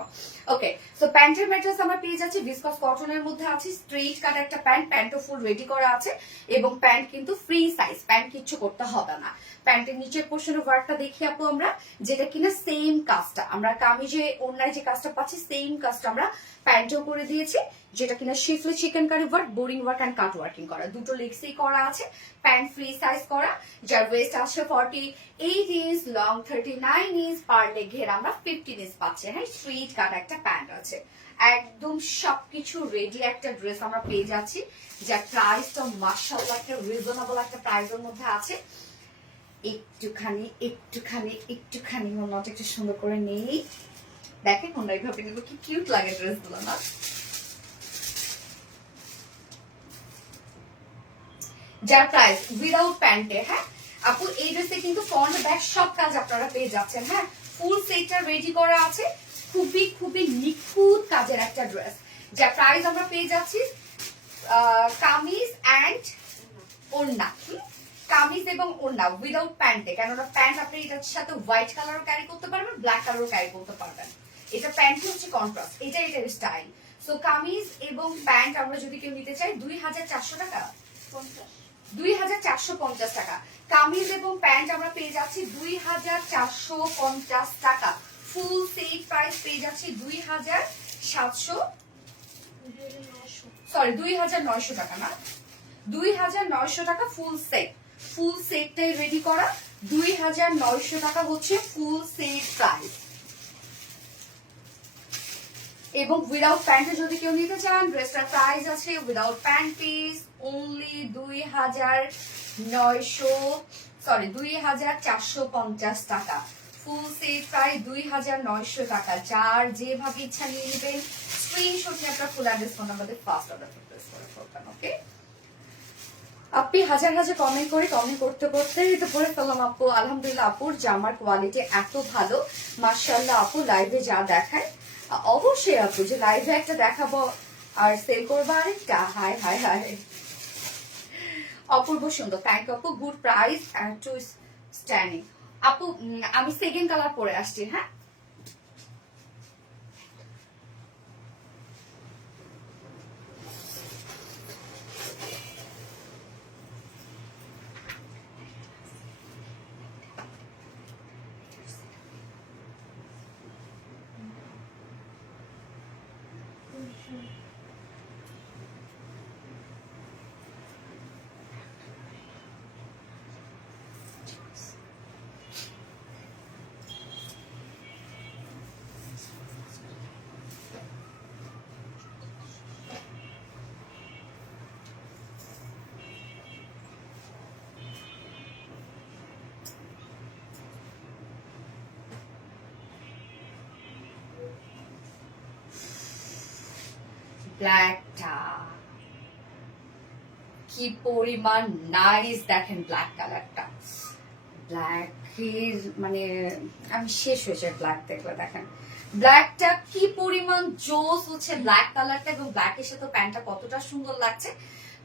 ওকে, সো প্যান্টের ম্যাটেরিয়ালস আমরা পেয়ে যাচ্ছি ভিসকস কটনের মধ্যে আছে, স্ট্রেইট কাট একটা প্যান্ট, প্যান্টও ফুল রেডি করা আছে, এবং প্যান্ট কিন্তু ফ্রি সাইজ, প্যান্ট কিচ্ছু করতে হবে না। প্যান্টের নিচের পোর্শনের ওয়ার্কটা দেখি আপু আমরা, যেটা কিনা সেম কাজটা আমরা কামিজে ওন্নায় যে কাজটা পাচ্ছি সেম কাজটা আমরা প্যান্টও করে দিয়েছি, যেটা কিনা schiffli chikankari work, boring work and cut working করা, দুটো লেগসেই করা আছে। প্যান্ট ফ্রি সাইজ করা, যার ওয়েস্ট আছে 48 ইঞ্চ, লং 39 ইঞ্চ, পার লেগের আমরা 15 ইঞ্চ পাচ্ছি, হ্যাঁ স্ট্রেইট কাট একটা প্যান্ট আছে। একদম সবকিছু রেডি একটা ড্রেস আমরা পেয়ে যাচ্ছি, যার প্রাইসটা মাশাআল্লাহ একটা রিজনেবল একটা প্রাইসের মধ্যে আছে। একটুখানি একটুখানি একটুখানি মনটা একটু সুন্দর করে নেই, দেখেন মনে এইভাবে নিব, কি কিউট লাগে ড্রেসগুলো না। যার প্রাইস উইদাউট প্যান্টে, হ্যাঁ আপু এই ড্রেসে কিন্তু ফ্রন্ট ব্যাক সব কাজ আপনারা পেয়ে যাচ্ছেন, হ্যাঁ ফুল সেটটা রেডি করা আছে, খুবই খুবই নিখুঁত কাজের একটা ড্রেস। যার প্রাইস আমরা পেয়ে যাচ্ছি কামিজ এন্ড ওড়না, কামিজ এবং ওড়না উইদাউট প্যান্টে, কেননা প্যান্ট আপনি এটার সাথে হোয়াইট কালারও ক্যারি করতে পারবেন, ব্ল্যাক কালারও ক্যারি করতে পারবেন। এটা প্যান্টই হচ্ছে কন্ট্রাস্ট, এটার স্টাইল। সো কামিজ এবং প্যান্ট আমরা যদি কেউ নিতে চাই 2400 টাকা, 2450 টাকা। কামিজ এবং প্যান্ট আমরা পেয়ে যাচ্ছি 2450 টাকা। ফুল সেট প্রাইস পেয়ে যাচ্ছি 2900 টাকা না, 2900 টাকা ফুল সেট। ফুল সেটটাই রেডি করা 2900 টাকা হচ্ছে ফুল সেট প্রাইস। এবং উইদাউট প্যান্টে যদি কেউ নিতে চান, ড্রেসটার প্রাইস আছে উইদাউট প্যান্ট পিস অনলি 2450 টাকা। ফুল সেট প্রাইস 2900 টাকা। যার যেভাবে ইচ্ছা নিয়ে নেবেন, স্ক্রিনশট নিয়ে আপনার full address phone number first order place করে ফেলবেন। ওকে, আপনি হাজার হাজার কমেন্ট করতে করতে তো পরে ফেললাম আপু। আলহামদুলিল্লাহ আপুর জামার কোয়ালিটি এত ভালো, মাশাআল্লাহ আপু। লাইভে যা দেখায় অবশ্যই আপু, যে লাইভে একটা দেখাবো আর সেল করবো আরেকটা। হাই হাই হাই, অপূর্ব সুন্দর। থ্যাংক আপু, গুড প্রাইস টু স্ট্যান্ডিং। আপু আমি সেকেন্ড কালার পরে আসছি। হ্যাঁ, ব্ল্যাকটা কি পরিমাণ নাইস দেখেন। ব্ল্যাক কালারটা, ব্ল্যাকের মানে আমি শেষ হয়েছে ব্ল্যাক দেখলে। দেখেন ব্ল্যাকটা কি পরিমাণ জোস হচ্ছে, ব্ল্যাক কালারটা এবং ব্ল্যাকের সাথে প্যান্টটা কতটা সুন্দর লাগছে।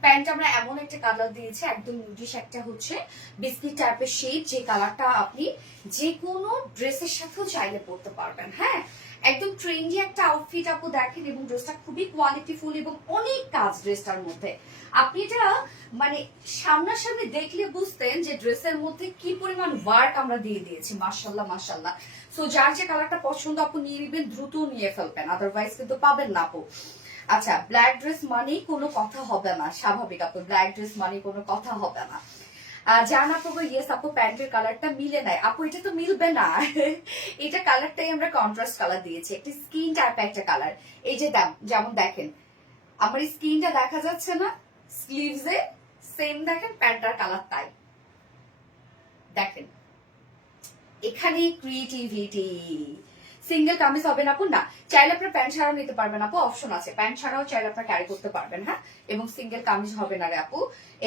প্যান্ট আমরা এমন একটা কালার দিয়েছি, একদম নিউডিশ একটা হচ্ছে বিস্কিট টাইপের শেড, যে কালারটা আপনি যে কোনো ড্রেসের সাথেও চাইলে পরতে পারবেন। হ্যাঁ, একদম ট্রেন্ডি একটা আউটফিট আপু দেখেন, এবং ড্রেসটা খুবই কোয়ালিটিফুল এবং অনেক কাজ ড্রেসটার মধ্যে। আপনি এটা মানে সামনাসামনি দেখলে বুঝতেন যে ড্রেসের মধ্যে কি পরিমাণ ওয়ার্ক আমরা দিয়ে দিয়েছি। মাশাআল্লাহ মাশাআল্লাহ। সো যার যে কালারটা পছন্দ আপু নিয়ে নেবেন, দ্রুত নিয়ে ফেলবেন, আদারওয়াইজ কিন্তু পাবেন না আপু। আচ্ছা, ব্ল্যাক ড্রেস মানেই কোনো কথা হবে না, স্বাভাবিক আপু। ব্ল্যাক ড্রেস মানে কোনো কথা হবে না। জান আপু ইয়েস আপু, প্যান্টের কালারটা মিলে নাই আপু। এটা তো মিলবে না, এটা কালারটাই আমরা কন্ট্রাস্ট কালার দিয়েছি, একটা স্কিন টাইপ একটা কালার। এই যে যেমন দেখেন আমার স্কিনটা দেখা যাচ্ছে না, স্লিভসে সেম দেখেন প্যান্টার কালার তাই। দেখেন এখানে ক্রিয়েটিভিটি। সিঙ্গেল কামিজ হবে না আপু, না চাইলে আপনার প্যান্ট ছাড়াও নিতে পারবেন আপু, অপশন আছে। প্যান্ট ছাড়াও চাইলে আপনার ক্যারি করতে পারবেন। হ্যাঁ, এবং সিঙ্গেল কামিজ হবে না রে আপু।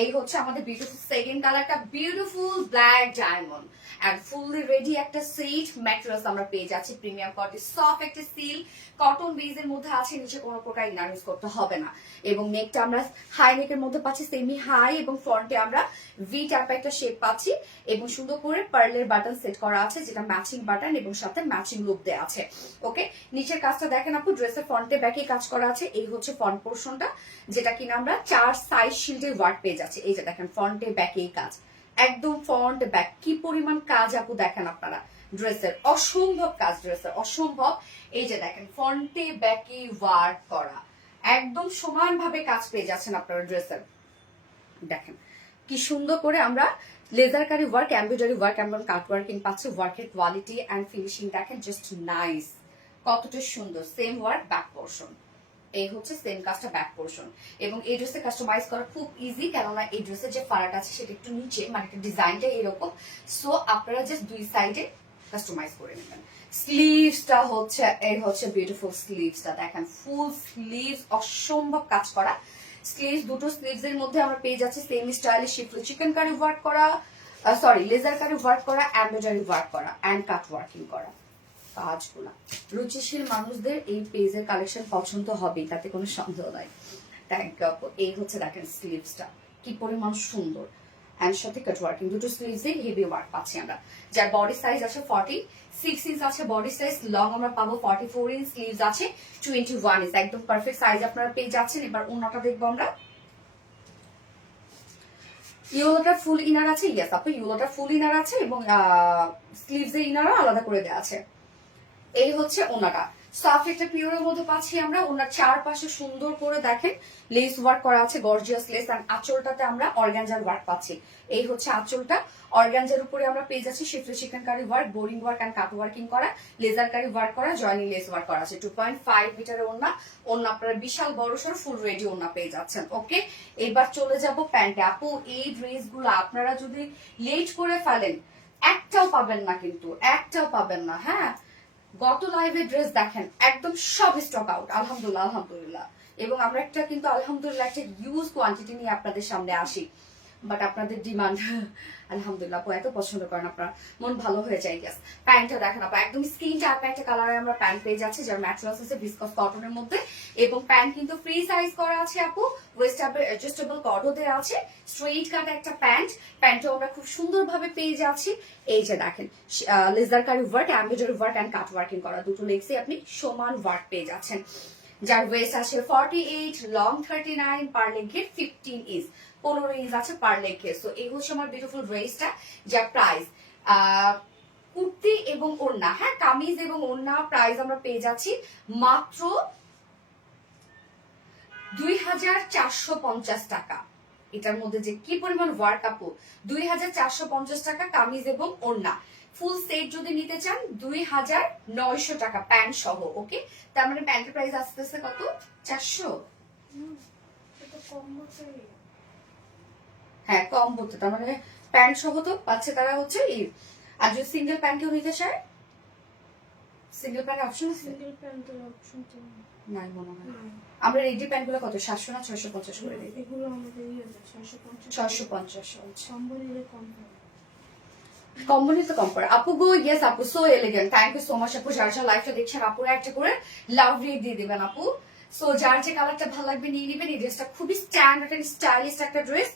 এই হচ্ছে আমাদের বিউটিফুল সেকেন্ড কালারটা, beautiful black diamond and fully ready একটা সেট ম্যাটেরিয়ালস আমরা পেয়ে যাচ্ছি। প্রিমিয়াম কোয়ালিটি সফট একটা সিল কটন বেজের মধ্যে আছে, নিচে কোনো প্রকার ইনার ইউজ করতে হবে না। এবং নেকটা আমরা হাই নেকের মধ্যে পাচ্ছি, সেমি হাই, এবং ফ্রন্টে আমরা ভি টাইপ একটা শেপ পাচ্ছি, এবং সুন্দর করে পার্লের বাটন সেট করা আছে, যেটা ম্যাচিং বাটন এবং সাথে ম্যাচিং লুক দেওয়া আছে। ওকে, নিচের কাজটা দেখেন আপু, ড্রেসের ফ্রন্টে ব্যাকে কাজ করা আছে। এই হচ্ছে ফ্রন্ট পোর্শনটা, যেটা কিনা আমরা 4 সাইজ শিল্ডের ওয়ার্ক পেয়ে যাচ্ছি। এই যে দেখেন ফ্রন্টে ব্যাকে কাজ, একদম ফ্রন্ট ব্যাক কি পরিমাণ কাজ আপু দেখেন আপনারা। ড্রেসের অসম্ভব কাজ, ড্রেসের অসম্ভব। এই যে দেখেন ফ্রন্টে ব্যাকে ওয়ার্ক করা, একদম সমানভাবে কাজ পেয়ে যাচ্ছেন আপনারা ড্রেসের। দেখেন কি সুন্দর করে আমরা লেজার কারি ওয়ার্ক, এমব্রয়ডারি ওয়ার্ক এবং কাট ওয়ার্কিং পাচ্ছি। ওয়ার্কের কোয়ালিটি এন্ড ফিনিশিং দেখেন, জাস্ট নাইস, কতটা সুন্দর। সেম ওয়ার্ক ব্যাক পোর্শন, এই হচ্ছে সেম কাজটা ব্যাক পোর্শন। এবং এই ড্রেসে কাস্টমাইজ করা খুব ইজি, কেননা এই ড্রেসের যে ফাড়াটা আছে সেটা একটু নিচে, মানে ডিজাইনটা এরকম। সো আপনারা জাস্ট দুই সাইডে কাস্টমাইজ করে নেবেন। স্লিভসটা হচ্ছে এই হচ্ছে বিউটিফুল স্লিভসটা দেখেন, ফুল স্লিভস অসম্ভব কাজ করা স্লিভস। দুটো স্লিভস এর মধ্যে আমরা পেয়ে যাচ্ছি সেম স্টাইলে শিফট চিকেন কারি ওয়ার্ক করা, সরি লেজার কারি ওয়ার্ক করা, এমব্রয়ডারি ওয়ার্ক করা এন্ড কাট ওয়ার্কিং করা কাজগুলা। রুচিশীল মানুষদের এই পেজের কালেকশন পছন্দ হবেই, তাতে কোনো সন্দেহ নাই। থ্যাংক ইউ আপু। এই হচ্ছে দেখেন স্লিভসটা কি পরিমাণ সুন্দর, এন্ড সাথে কাট ওয়ার্কিং। দুটো স্লিভসে হেভি ওয়ার্ক পাচ্ছি আমরা। যার বডি সাইজ আছে 46 ইঞ্চ আছে বডি সাইজ, লং আমরা পাবো 44 ইঞ্চ, স্লিভস আছে 21 ইঞ্চ, একদম পারফেক্ট সাইজ আপনারা পেয়ে যাচ্ছেন। এবার ওন্নাটা দেখবো আমরা। ইয়েলোটা ফুল ইনার আছে, ইয়েস আপু ইয়েলোটা ফুল ইনার আছে এবং স্লিভস এর ইনারও আলাদা করে দেওয়া আছে। এই হচ্ছে ওনাটা সফট একটা পিওরের মধ্যে পাচ্ছি আমরা। ওনার চারপাশে সুন্দর করে দেখেন লেস ওয়ার্ক করা আছে, গর্জিয়াস লেস। এন্ড আঁচলটাতে আমরা অর্গানজার ওয়ার্ক পাচ্ছি। এই হচ্ছে আঁচলটা, অর্গানজার উপরে আমরা পেয়ে যাচ্ছি শিফটে chikankari work, boring work and cut working করা, লেজার কারি ওয়ার্ক করা, জয়নিং লেস ওয়ার্ক করা আছে। 2.5 মিটারের ওন্না, ওন্না আপনারা বিশাল বড় সড় ফুল রেডি ওন্না পেয়ে যাচ্ছেন। ওকে, এবার চলে যাব প্যান্টে। আপু এই ড্রেস গুলো আপনারা যদি লেট করে ফেলেন একটাও পাবেন না, কিন্তু একটাও পাবেন না। হ্যাঁ, গত লাইভে ড্রেস দেখেন একদম সব স্টক আউট, আলহামদুলিল্লাহ আলহামদুলিল্লাহ। এবং আমরা একটা কিন্তু আলহামদুলিল্লাহ একটা হিউজ কোয়ান্টিটি নিয়ে আপনাদের সামনে আসি, বাট আপনাদের ডিমান্ড আলহামদুলিল্লাহ আপু এত পছন্দ করেন, আপনার মন ভালো হয়ে যায়। গ্যাস প্যান্টটা দেখেন আপু একদম স্কিন টাইপ একটা কালারে আমরা প্যান্ট পেয়ে যাচ্ছি, যার ম্যাটেরিয়ালস আছে ভিসকস কটনের মধ্যে। এবং প্যান্ট কিন্তু ফ্রি সাইজ করা আছে আপু, ওয়েস্ট অ্যাডজাস্টেবল কটও দেওয়া আছে, স্ট্রেইট কাট একটা প্যান্ট। প্যান্টও আমরা খুব সুন্দরভাবে পেয়ে যাচ্ছি। এই যে দেখেন লেজার কারি work, embroidery work and cut working করা, দুটো লেগসে আপনি সমান ওয়ার্ক পেয়ে যাচ্ছেন। যার ওয়েস্ট আছে 48, লং 39, পার লেগে 15 ইঞ্চ, 15 ইঞ্চ আছে পার লেগে। সো এই হচ্ছে আমার বিউটিফুল ড্রেসটা, যার প্রাইস কুর্তি এবং ওড়না, হ্যাঁ কামিজ এবং ওড়না প্রাইস আমরা পেয়ে যাচ্ছি মাত্র 2450 টাকা। এটার মধ্যে যে কি পরিমাণ ওয়ার্ক আপু, 2450 টাকা কামিজ এবং ওড়না। ফুল সেট যদি নিতে চান 2900 টাকা প্যান্ট সহ। ওকে, তার মানে প্যান্টের প্রাইস আসতেছে কত, 400। এটা কম বলতে হ্যাঁ কম বলতে, তার মানে প্যান্ট সহ তো পাচ্ছে তারা হচ্ছে এই। আর যদি সিঙ্গেল প্যান্ট কেউ নিতে চায়, সিঙ্গেল প্যান্ট অপশন আছে সিঙ্গেল প্যান্টের অপশন তো নাই মনে হয়। নাই। আমরা রেডি প্যান্ট গুলো কত, 700 না 650 করে দিই? এগুলো আমাদের 650 650 কম্বো নিলে কম হবে। কোম্পানি তো কম করে আপু গো। ইয়েস আপু, so elegant, thank you so much আপু। যার যার লাইফটা দেখছেন আপুরা একটা করে লাভ রেট দিয়ে দিবেন আপু। সো যার যে কালারটা ভালো লাগবে নিয়ে নিবেন। এই ড্রেসটা খুবই স্ট্যান্ডার্ড এন্ড স্টাইলিশ একটা ড্রেস,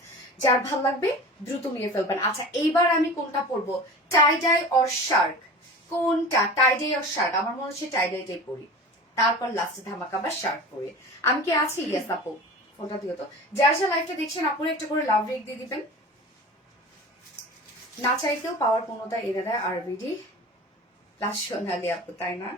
যার ভালো লাগবে দ্রুত নিয়ে ফেলবেন। আচ্ছা এইবার আমি কোনটা পরবো, টাই ডাই অর শার্ক? কোনটা, টাই ডাই অর শার্ক? আমার মনে হচ্ছে টাই ডাইটাই পরি, তারপর লাস্টে ধামাকা বা শার্ক পরি। আমি কি আছি? ইয়েস আপু, ফোনটা দিও তো। যার যার লাইফটা দেখছেন আপুরা একটা করে লাভ রেট দিয়ে দিবেন। না চাইতেও পাওয়ার পূর্ণতা এনে দেয় আরবিডি প্লাস সোনালি আপু, তাই না?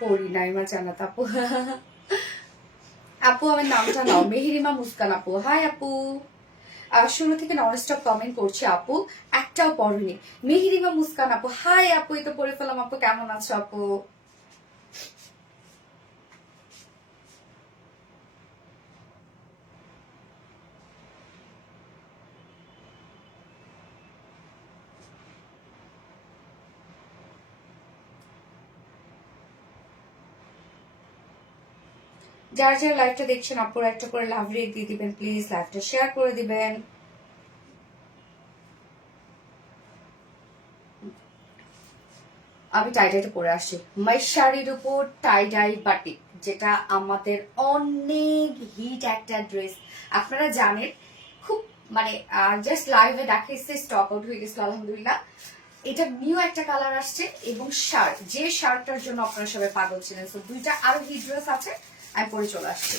পড়ি নাইমা জানাত আপু। আপু আমার নামটা নাও, মেহেরিমা মুস্কান আপু। হাই আপু, শুরু থেকে নন স্টপ কমেন্ট করছি আপু, একটাও পড়েনি। মেহেরিমা মুস্কান আপু, হাই আপু, এই তো পড়ে ফেলাম আপু। কেমন আছো আপু? যার যার লাইভটা দেখছেন আপুরা একটা করে লাভ রেট দিয়ে দিবেন প্লিজ, লাইভটা শেয়ার করে দিবেন। আমি টাইডাইটা পরে আসছি, মাইশাড়ির উপর টাইডাই বাটিক, যেটা আমাদের অনেক হিট একটা ড্রেস। আপনারা জানেন খুব মানে জাস্ট লাইভে দেখাইছে, স্টক আউট হয়ে গেছিল আলহামদুলিল্লাহ। এটা নিউ একটা কালার আসছে এবং শার্ট, যে শার্টটার জন্য আপনারা সবাই পাগল ছিলেন। তো দুইটা আরো হিট ড্রেস আছে, আমি পরে চলে আসছি।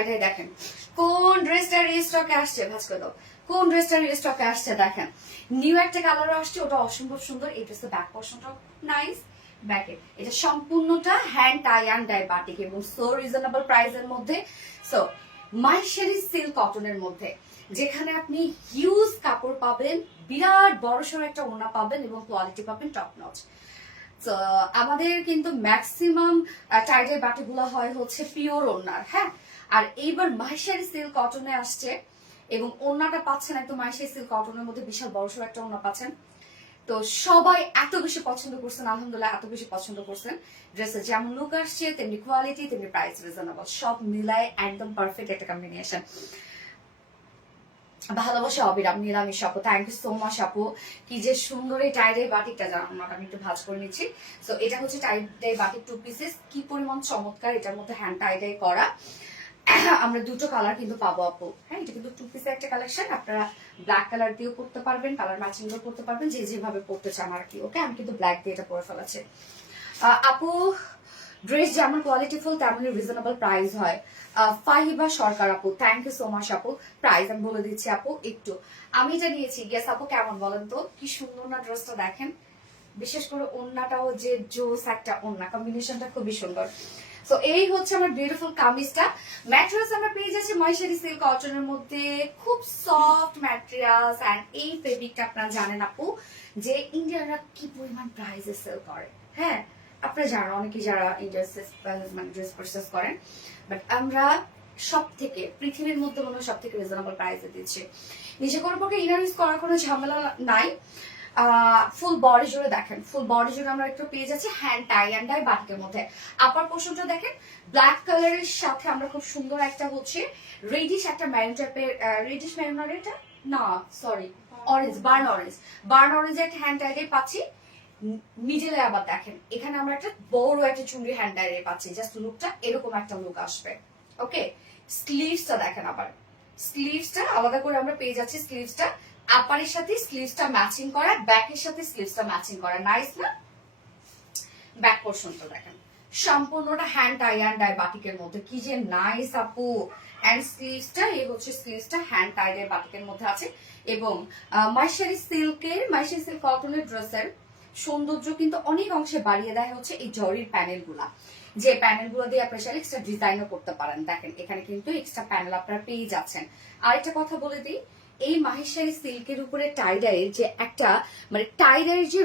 টাইডাই দেখেন কোন ড্রেসটা রিস্টকে আসছে, ভাজ করে দাও, কোন ড্রেসটা রিস্টকে আসছে দেখেন, নিউ একটা কালার আসছে, ওটা অসম্ভব সুন্দর। এই ড্রেসের ব্যাক পোর্শনটা নাইস, ব্যাকে এটা সম্পূর্ণটা hand tie and dye batik এবং সো রিজনেবল প্রাইসের মধ্যে। সো মাইশারি সিল্ক কটনের মধ্যে যেখানে আপনি হিউজ কাপড় পাবেন, বিরাট বড়সড় একটা ওড়না পাবেন এবং কোয়ালিটি পাবেন টপ নচ। তো আমাদের কিন্তু ম্যাক্সিমাম টাইডাই বাটিগুলো হয় হচ্ছে পিওর ওড়নার, হ্যাঁ। আর এইবার মাইশারি সিল্ক কটনে আসছে এবং ওড়নাটা পাচ্ছেন একদম মাইশারি সিল্ক কটনের মধ্যে বিশাল বড়সড় একটা ওড়না পাচ্ছেন। তো সবাই এত বেশি পছন্দ করছেন, আলহামদুলিল্লাহ এত বেশি পছন্দ করছেন। ড্রেসের যেমন লুক আসছে তেমনি কোয়ালিটি তেমনি প্রাইস রিজনেবল, সব মিলায় একদম পারফেক্ট একটা কম্বিনেশন। ভালোবাসা অবিরাম নিরামিষ আপু, থ্যাংক ইউ সো মাচ আপু। কি যে সুন্দর এই টাইডাই বাটিকটা, জানার আমি একটু ভাঁজ করে নিচ্ছি। সো এটা হচ্ছে টাইডাই বাটিক 2 পিসেস, কি পরিমাণ চমৎকার, এটার মধ্যে হ্যান্ড টাইডাই করা। আমরা দুটো কালার কিন্তু পাবো আপু, হ্যাঁ। এটা কিন্তু 2 পিসের একটা কালেকশন, আপনারা ব্ল্যাক কালার দিয়েও পড়তে পারবেন, কালার ম্যাচিং দিয়েও পড়তে পারবেন, যে যেভাবে পড়তে চান আর কি। ওকে, আমি কিন্তু ব্ল্যাক দিয়ে এটা পরে ফেলাচ্ছি। আপু ড্রেস যেমন কোয়ালিটিফুল তেমনই রিজনেবল প্রাইস হয়। ফাহিবা সরকার আপু, থ্যাংক ইউ সো মাচ আপু। প্রাইস আমি বলে দিচ্ছি আপু একটু, আমি এটা নিয়েছি। ইয়েস আপু, কেমন বলেন তো, কি সুন্দর না ড্রেসটা দেখেন, বিশেষ করে ওড়নাটাও যে জোস একটা ওড়না, কম্বিনেশনটা খুবই সুন্দর। সো এই হচ্ছে আমার বিউটিফুল কামিজটা। ম্যাটেরিয়ালস আমরা পেয়ে যাচ্ছি মাইশারি সিল্ক কটনের মধ্যে, খুব সফট ম্যাটেরিয়ালস। এন্ড এই ফেব্রিকটা আপনারা জানেন আপু যে ইন্ডিয়ানরা কি পরিমাণ প্রাইসে সেল করে, হ্যাঁ। আপনারা জানেন অনেকেই যারা ইন্ডিয়ান মানে ড্রেস পারচেস করেন, বাট আমরা সব থেকে পৃথিবীর মধ্যে মনে হয় সব থেকে রিজনেবল প্রাইসে দিচ্ছি। নিজে কোনো পক্ষে ইনার ইউজ করার কোনো ঝামেলা নাই। ফুল বডি জুড়ে দেখেন, ফুল বডি জুড়ে আমরা একটু পেয়ে যাচ্ছি হ্যান্ড টাই অ্যান্ড ডাই বাটিকের মধ্যে। আপার পোর্শনটা দেখেন ব্ল্যাক কালারের সাথে আমরা খুব সুন্দর একটা হচ্ছে রেডিশ একটা ম্যারুন টাইপের, রেডিশ ম্যারুন আর এটা না সরি অরেঞ্জ, বার্ন অরেঞ্জ একটা হ্যান্ড টাই পাচ্ছি। মিডলে আবার দেখেন এখানে আমরা একটা বড় একটা চুনরি হ্যান্ড টাই পাচ্ছি, জাস্ট লুকটা এরকম একটা লুক আসবে। ওকে, স্লিভসটা দেখেন, আবার স্লিভসটা আলাদা করে আমরা পেয়ে যাচ্ছি। স্লিভসটা আপারের সাথে স্লিভসটা ম্যাচিং করা, ব্যাকের সাথে স্লিভসটা ম্যাচিং করা, নাইস না? ব্যাক পোর্শনটা দেখেন সম্পূর্ণটা হ্যান্ড টাই অ্যান্ড ডাই বাটিকের মধ্যে, কি যে নাইস আপু। এন্ড স্লিভসটা এই হচ্ছে স্লিভসটা হ্যান্ড টাই ডাই বাটিকের মধ্যে আছে। এবং মাইশারি সিল্ক কটনের ড্রেসের সৌন্দর্য কিন্তু অনেক অংশে বাড়িয়ে দেয় হচ্ছে এই জরির প্যানেল গুলা, যে প্যানেল গুলো দিয়ে আপনারা এক্সট্রা ডিজাইনও করতে পারেন। দেখেন এখানে কিন্তু এক্সট্রা প্যানেল আপনারা পেয়ে যাচ্ছেন। আরেকটা কথা বলে দিই, এই মাহেশ্বরী সিল্কের উপরে টাইডাইয়ের যে একটা মানে টাইডাইয়ের যে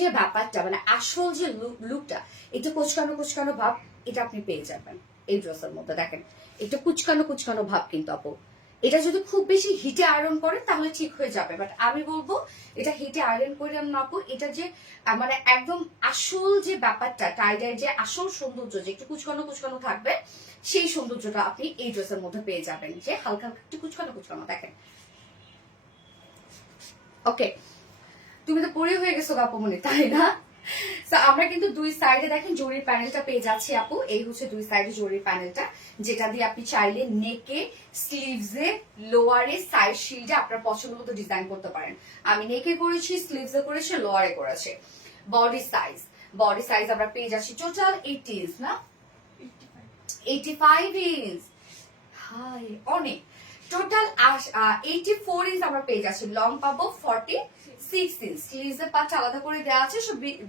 যে ব্যাপারটা মানে আসল যে লুকটা, এটা কুচকানো ভাব, এটা আপনি পেয়ে যাবেন এই ড্রেসের মধ্যে। দেখেন এটা কুচকানো ভাব কিন্তু আপু, এটা যদি খুব বেশি হিটে আয়রন করেন তাহলে ঠিক হয়ে যাবে, বাট আমি বলবো এটা হিটে আয়রন করে না আপু, এটা যে মানে একদম আসল যে ব্যাপারটা টাইডাইয়ের যে আসল সৌন্দর্য, যে একটু কুচকানো থাকবে, সেই সৌন্দর্যটা আপনি এই ড্রেসের মধ্যে পেয়ে যাবেন, যে হালকা একটু কুচকানো দেখেন। ওকে, তুমি তো পরে হয়ে গেছো আপুমনি, তাই না? আমরা কিন্তু দুই সাইডে দেখেন জরির প্যানেলটা পেয়ে যাচ্ছি আপু। এই হচ্ছে দুই সাইডে জরির প্যানেলটা, যেটা দিয়ে আপনি চাইলে নেকে, স্লিভসে, লোয়ারে, সাইড শিল্ডে আপনার পছন্দ মতো ডিজাইন করতে পারেন। আমি নেকে করেছি, স্লিভসে করেছি, লোয়ারে করেছি। বডি সাইজ আমরা পেয়ে যাচ্ছি টোটাল 80 ইঞ্চ না 85 ইঞ্চ, হাই অনেক। টোটাল 84 ইঞ্চ আমরা পেয়ে যাচ্ছি। লং পাবো 46 ইঞ্চ, স্লিভস এর পার্ট আলাদা করে দেওয়া আছে।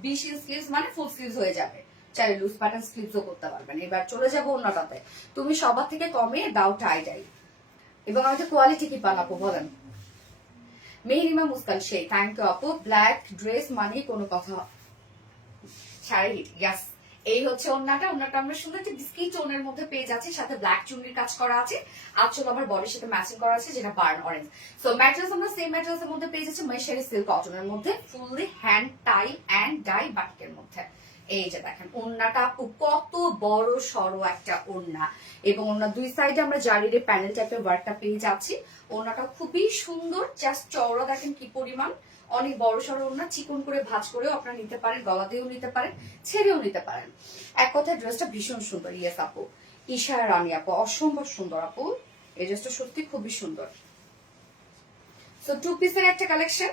20 ইঞ্চ স্লিভস মানে ফুল স্লিভস হয়ে যাবে, চাইলে লুজ প্যাটার্ন স্লিভসও করতে পারবেন। এবার চলে যাবো অন্যটাতে, তুমি সবার থেকে কমে দাও টাই। এবং আমাদের কোয়ালিটি কি পান আপু বলেন? মেহরিমা মুস্কান শেখ, থ্যাংক ইউ আপু। ব্ল্যাক ড্রেস মানে কোনো কথা, সাড়ে হিট, ইয়াস। এই হচ্ছে ওন্নাটা আমরা সুন্দর একটা বিস্কিট টোনের মধ্যে পেয়ে যাচ্ছি, সাথে ব্ল্যাক চুনরির কাজ করা আছে, আঁচল আবার বডির সাথে ম্যাচিং করা আছে, যেটা বার্ন অরেঞ্জ। সো ম্যাটেরিয়ালস আমরা সেম ম্যাটেরিয়ালস এর মধ্যে পেয়ে যাচ্ছি মাইশারি সিল্ক কটনের মধ্যে, fully hand tie and die বাটিকের মধ্যে। এই যে দেখেন ওন্নাটা কত বড় সড়ো একটা ওন্না, এবং ওন্নার দুই সাইডে আমরা জারির প্যানেল টাইপের ওয়ার্কটা পেয়ে যাচ্ছি। ওন্নাটা খুবই সুন্দর, জাস্ট চওড়া দেখেন কি পরিমাণ, অনেক বড় সড়ো ওন্না, চিকন করে ভাঁজ করেও আপনারা নিতে পারেন, গলা দিয়েও নিতে পারেন, ছেড়েও নিতে পারেন। এক কথায় ড্রেসটা ভীষণ সুন্দর। ইয়েস আপু, ঈশা রানী আপু, অসম্ভব সুন্দর আপু, এই ড্রেসটা সত্যি খুবই সুন্দর। সো 2 পিসের একটা কালেকশন,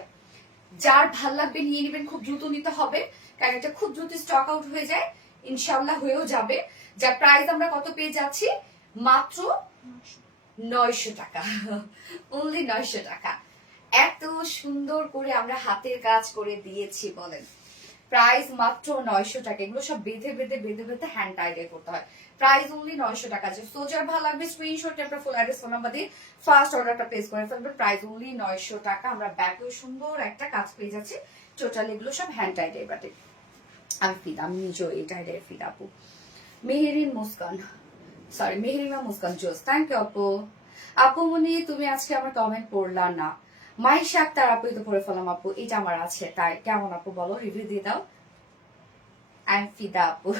যার ভাল লাগবে নিয়ে নেবেন, খুব দ্রুত নিতে হবে, কারণ এটা খুব দ্রুত স্টক আউট হয়ে যায়, ইনশাআল্লাহ হয়েও যাবে। যার প্রাইস আমরা কত পেয়ে যাচ্ছি মাত্র 900 900 টাকা, অনলি 900 টাকা। এত সুন্দর করে আমরা হাতের কাজ করে দিয়েছি বলেন, প্রাইস মাত্র 900 টাকা। এগুলো সব বেঁধে বেঁধে বেঁধে বেঁধে হ্যান্ড টাইডাই করতে হয়। প্রাইস অনলি 900 টাকা। যে সোজার ভালো লাগবে স্ক্রিনশট আপনার ফুল অ্যাড্রেস ফোন নাম্বার দিয়ে ফার্স্ট অর্ডারটা প্লেস করে ফেলবেন। প্রাইস অনলি 900 টাকা। আমরা ব্যাকেও সুন্দর একটা কাজ পেয়ে যাচ্ছি। টোটাল এগুলো সব হ্যান্ড টাইডাই বাটে। আমি ফিদা, আমি নিজেও এই টাইডাই ফিদা আপু। মেহেরিন মুস্কান, সরি মেহেরিনা মুস্কান জোস, থ্যাংক ইউ আপু। আপু মনি তুমি আজকে আমার কমেন্ট পড়লা না। মাইশা আক্তার আপু তো পড়ে ফেলাম আপু, এটা আমার আছে তাই। কেমন আপু বলো, রিভিউ দিয়ে দাও। আই এম ফিদা আপু।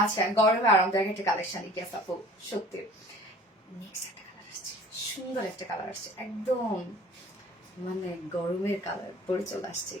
আচ্ছা, গরমে আরামদায়ক একটা কালেকশন গেস আপু, সত্যি। নেক্সট একটা কালার আসছে, সুন্দর একটা কালার আসছে, একদম মানে গরমের কালার পরে চলে আসছে।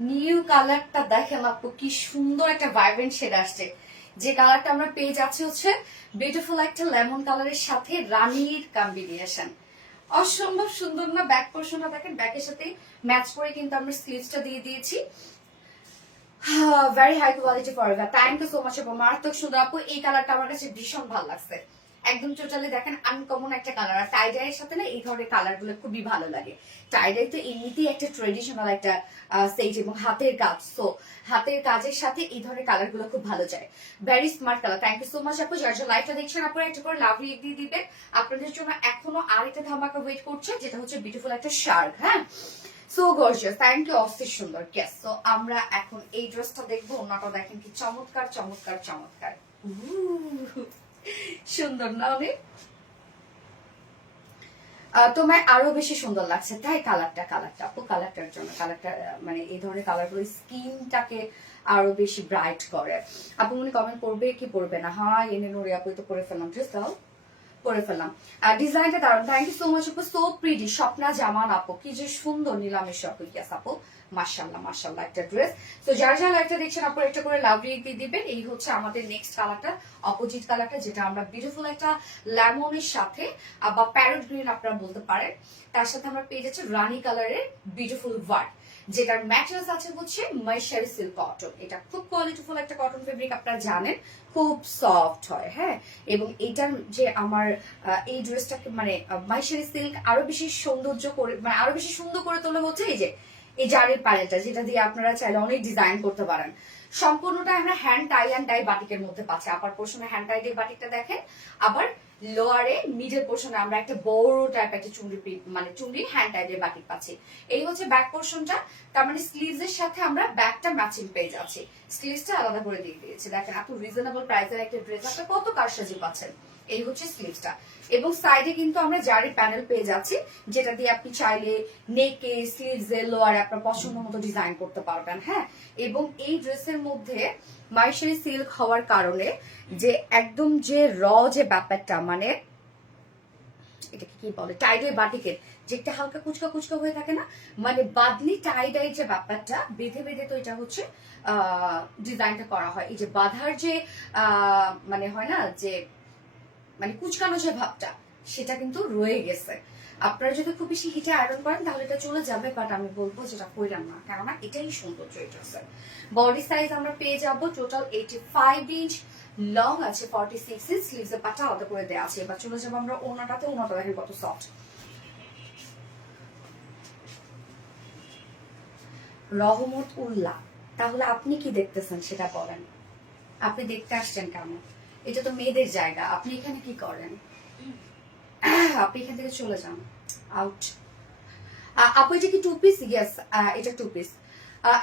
নিউ কালারটা দেখেন আপু, কি সুন্দর একটা ভাইব্রেন্ট শেড আসছে। যে কালারটা আমরা পেয়ে যাচ্ছি হচ্ছে বিউটিফুল একটা লেমন কালারের সাথে রানীর কম্বিনেশন। অসম্ভব সুন্দর না? ব্যাক পোর্শনটা দেখেন, ব্যাকের সাথে ম্যাচ করে কিন্তু আমরা স্লিভসটা দিয়ে দিয়েছি। Very high quality forever, thank you so much আপু, মারাত্মক সুন্দর আপু। এই কালারটা আমার কাছে ভীষণ ভালো লাগছে, একদম টোটালি দেখেন আনকমন একটা কালার। আর টাইডাইয়ের সাথে না এই ধরনের কালার গুলো খুবই ভালো লাগে। টাইডাই তো এমনিতেই একটা ট্রেডিশনাল একটা সেট এবং হাতের কাজ, সো হাতের কাজের সাথে এই ধরনের কালার গুলো খুব ভালো যায়। Very smart colour, thank you so much আপু। যার যার লাইভটা দেখছেন আপনারা একটা করে লাভ রিয়েক্ট দিয়ে দিবেন। আপনাদের জন্য এখনো আরেকটা ধামাকা ওয়েট করছে, যেটা হচ্ছে বিউটিফুল একটা শার্ক। হ্যাঁ, সো গর্জিয়াস, থ্যাংক ইউ, অস্থির সুন্দর। ইয়েস, সো আমরা এখন এই ড্রেসটা দেখবো। ওনাটা দেখেন কি চমৎকার চমৎকার চমৎকার, সুন্দর না অনেক? তোমায় আরো বেশি সুন্দর লাগছে তাই কালারটা, আপু কালারটার জন্য, কালারটা মানে এই ধরনের কালার গুলো স্কিনটাকে আরো বেশি ব্রাইট করে। আপু মনে কমেন্ট করবে কি পড়বে না? হ্যাঁ এনে নোরে আপু তো পরে ফেললাম, ড্রেস দাও করে ফেললাম। ডিজাইনটা দারুন, থ্যাংক ইউ সো মাচ আপু, সো প্রিটি। স্বপ্না জামান আপু, কি যে সুন্দর নিলামের আপু। ইয়াস আপু, মাশাআল্লাহ মাশাআল্লাহ একটা ড্রেস। তো যার যার লাইকটা দেখছেন আপু একটা করে লাভ রিয়েক্ট দিয়ে দিবেন। এই হচ্ছে আমাদের নেক্সট কালারটা, অপোজিট কালারটা, যেটা আমরা বিউটিফুল একটা লেমনের সাথে বা প্যারট গ্রিন আপনারা বলতে পারেন, তার সাথে আমরা পেয়ে যাচ্ছি রানী কালারের বিউটিফুল ওয়ার্ক, যেটার ম্যাটেরিয়ালস আছে হচ্ছে মাইশারি সিল্ক কটন। এটা খুব কোয়ালিটিফুল একটা কটন ফেব্রিক, আপনারা জানেন খুব সফট হয়। হ্যাঁ, এবং এটার যে আমার এই ড্রেসটাকে মানে মাইশারি সিল্ক আরো বেশি সৌন্দর্য করে, মানে আরো বেশি সুন্দর করে তোলে হচ্ছে এই যে এই জারের প্যানেলটা, যেটা দিয়ে আপনারা চাইলে অনেক ডিজাইন করতে পারেন। সম্পূর্ণটা আমরা হ্যান্ড টাই অ্যান্ড ডাই বাটিকের মধ্যে পাচ্ছি। আপার পোর্শনে হ্যান্ড টাই ডাই বাটিকটা দেখেন, আবার লোয়ারে মিডল পোর্শনে আমরা একটা বড় টাইপ একটা চুনরি মানে চুনরি হ্যান্ড টাই ডাই বাটিক পাচ্ছি। এই হচ্ছে ব্যাক পোর্শনটা, তার মানে স্লিভস এর সাথে আমরা ব্যাকটা ম্যাচিং পেয়ে যাচ্ছি। স্লিভসটা আলাদা করে দিয়ে দিয়েছি। দেখেন এত রিজনেবল প্রাইসের একটা ড্রেস আপনারা কত কারসাজি পাচ্ছেন। এই হচ্ছে স্লিভসটা, এবং সাইডে কিন্তু আমরা জারি প্যানেল পেয়ে যাচ্ছি, যেটা দিয়ে আপনি চাইলে নেকে স্লিভস এ লোয়ারে আপনার পছন্দ মতো ডিজাইন করতে পারবেন। হ্যাঁ, এবং এই ড্রেসের মধ্যে মাইশারি সিল্ক হওয়ার কারণে যে একদম যে যে ব্যাপারটা, মানে এটাকে কি বলে, টাইডাই বাটিকের যে একটা হালকা কুচকা কুচকা হয়ে থাকে না, মানে বাদলি টাইডাই যে ব্যাপারটা বেঁধে বেঁধে, তো এটা হচ্ছে ডিজাইনটা করা হয়। এই যে বাঁধার যে মানে হয় না যে মানে কুচকানো যে ভাবটা, সেটা কিন্তু রয়ে গেছে। আপনারা যদি খুব বেশি হিটে আয়রন করেন তাহলে এটা চলে যাবে, বাট আমি বলবো যেটা কইলাম না, কেননা এটাই সৌন্দর্য এই ড্রেসের। বডি সাইজ আমরা পেয়ে যাব টোটাল 85 ইঞ্চ, লং আছে 46 ইঞ্চ, স্লিভস এর পাটা আলাদা করে দেওয়া আছে। এবার চলে যাবো আমরা ওনাটাতে। ওনাটা দেখেন কত সফট, রহমত উল্লাহ। তাহলে আপনি কি দেখতেছেন সেটা বলেন, আপনি দেখতে আসছেন কেন? এটা তো মেয়েদের জায়গা, আপনি এখানে কি করেন? আপনি এখান থেকে চলে যান, আউট। আপু এটা কি টু পিস? ইয়েস, এটা টু পিস।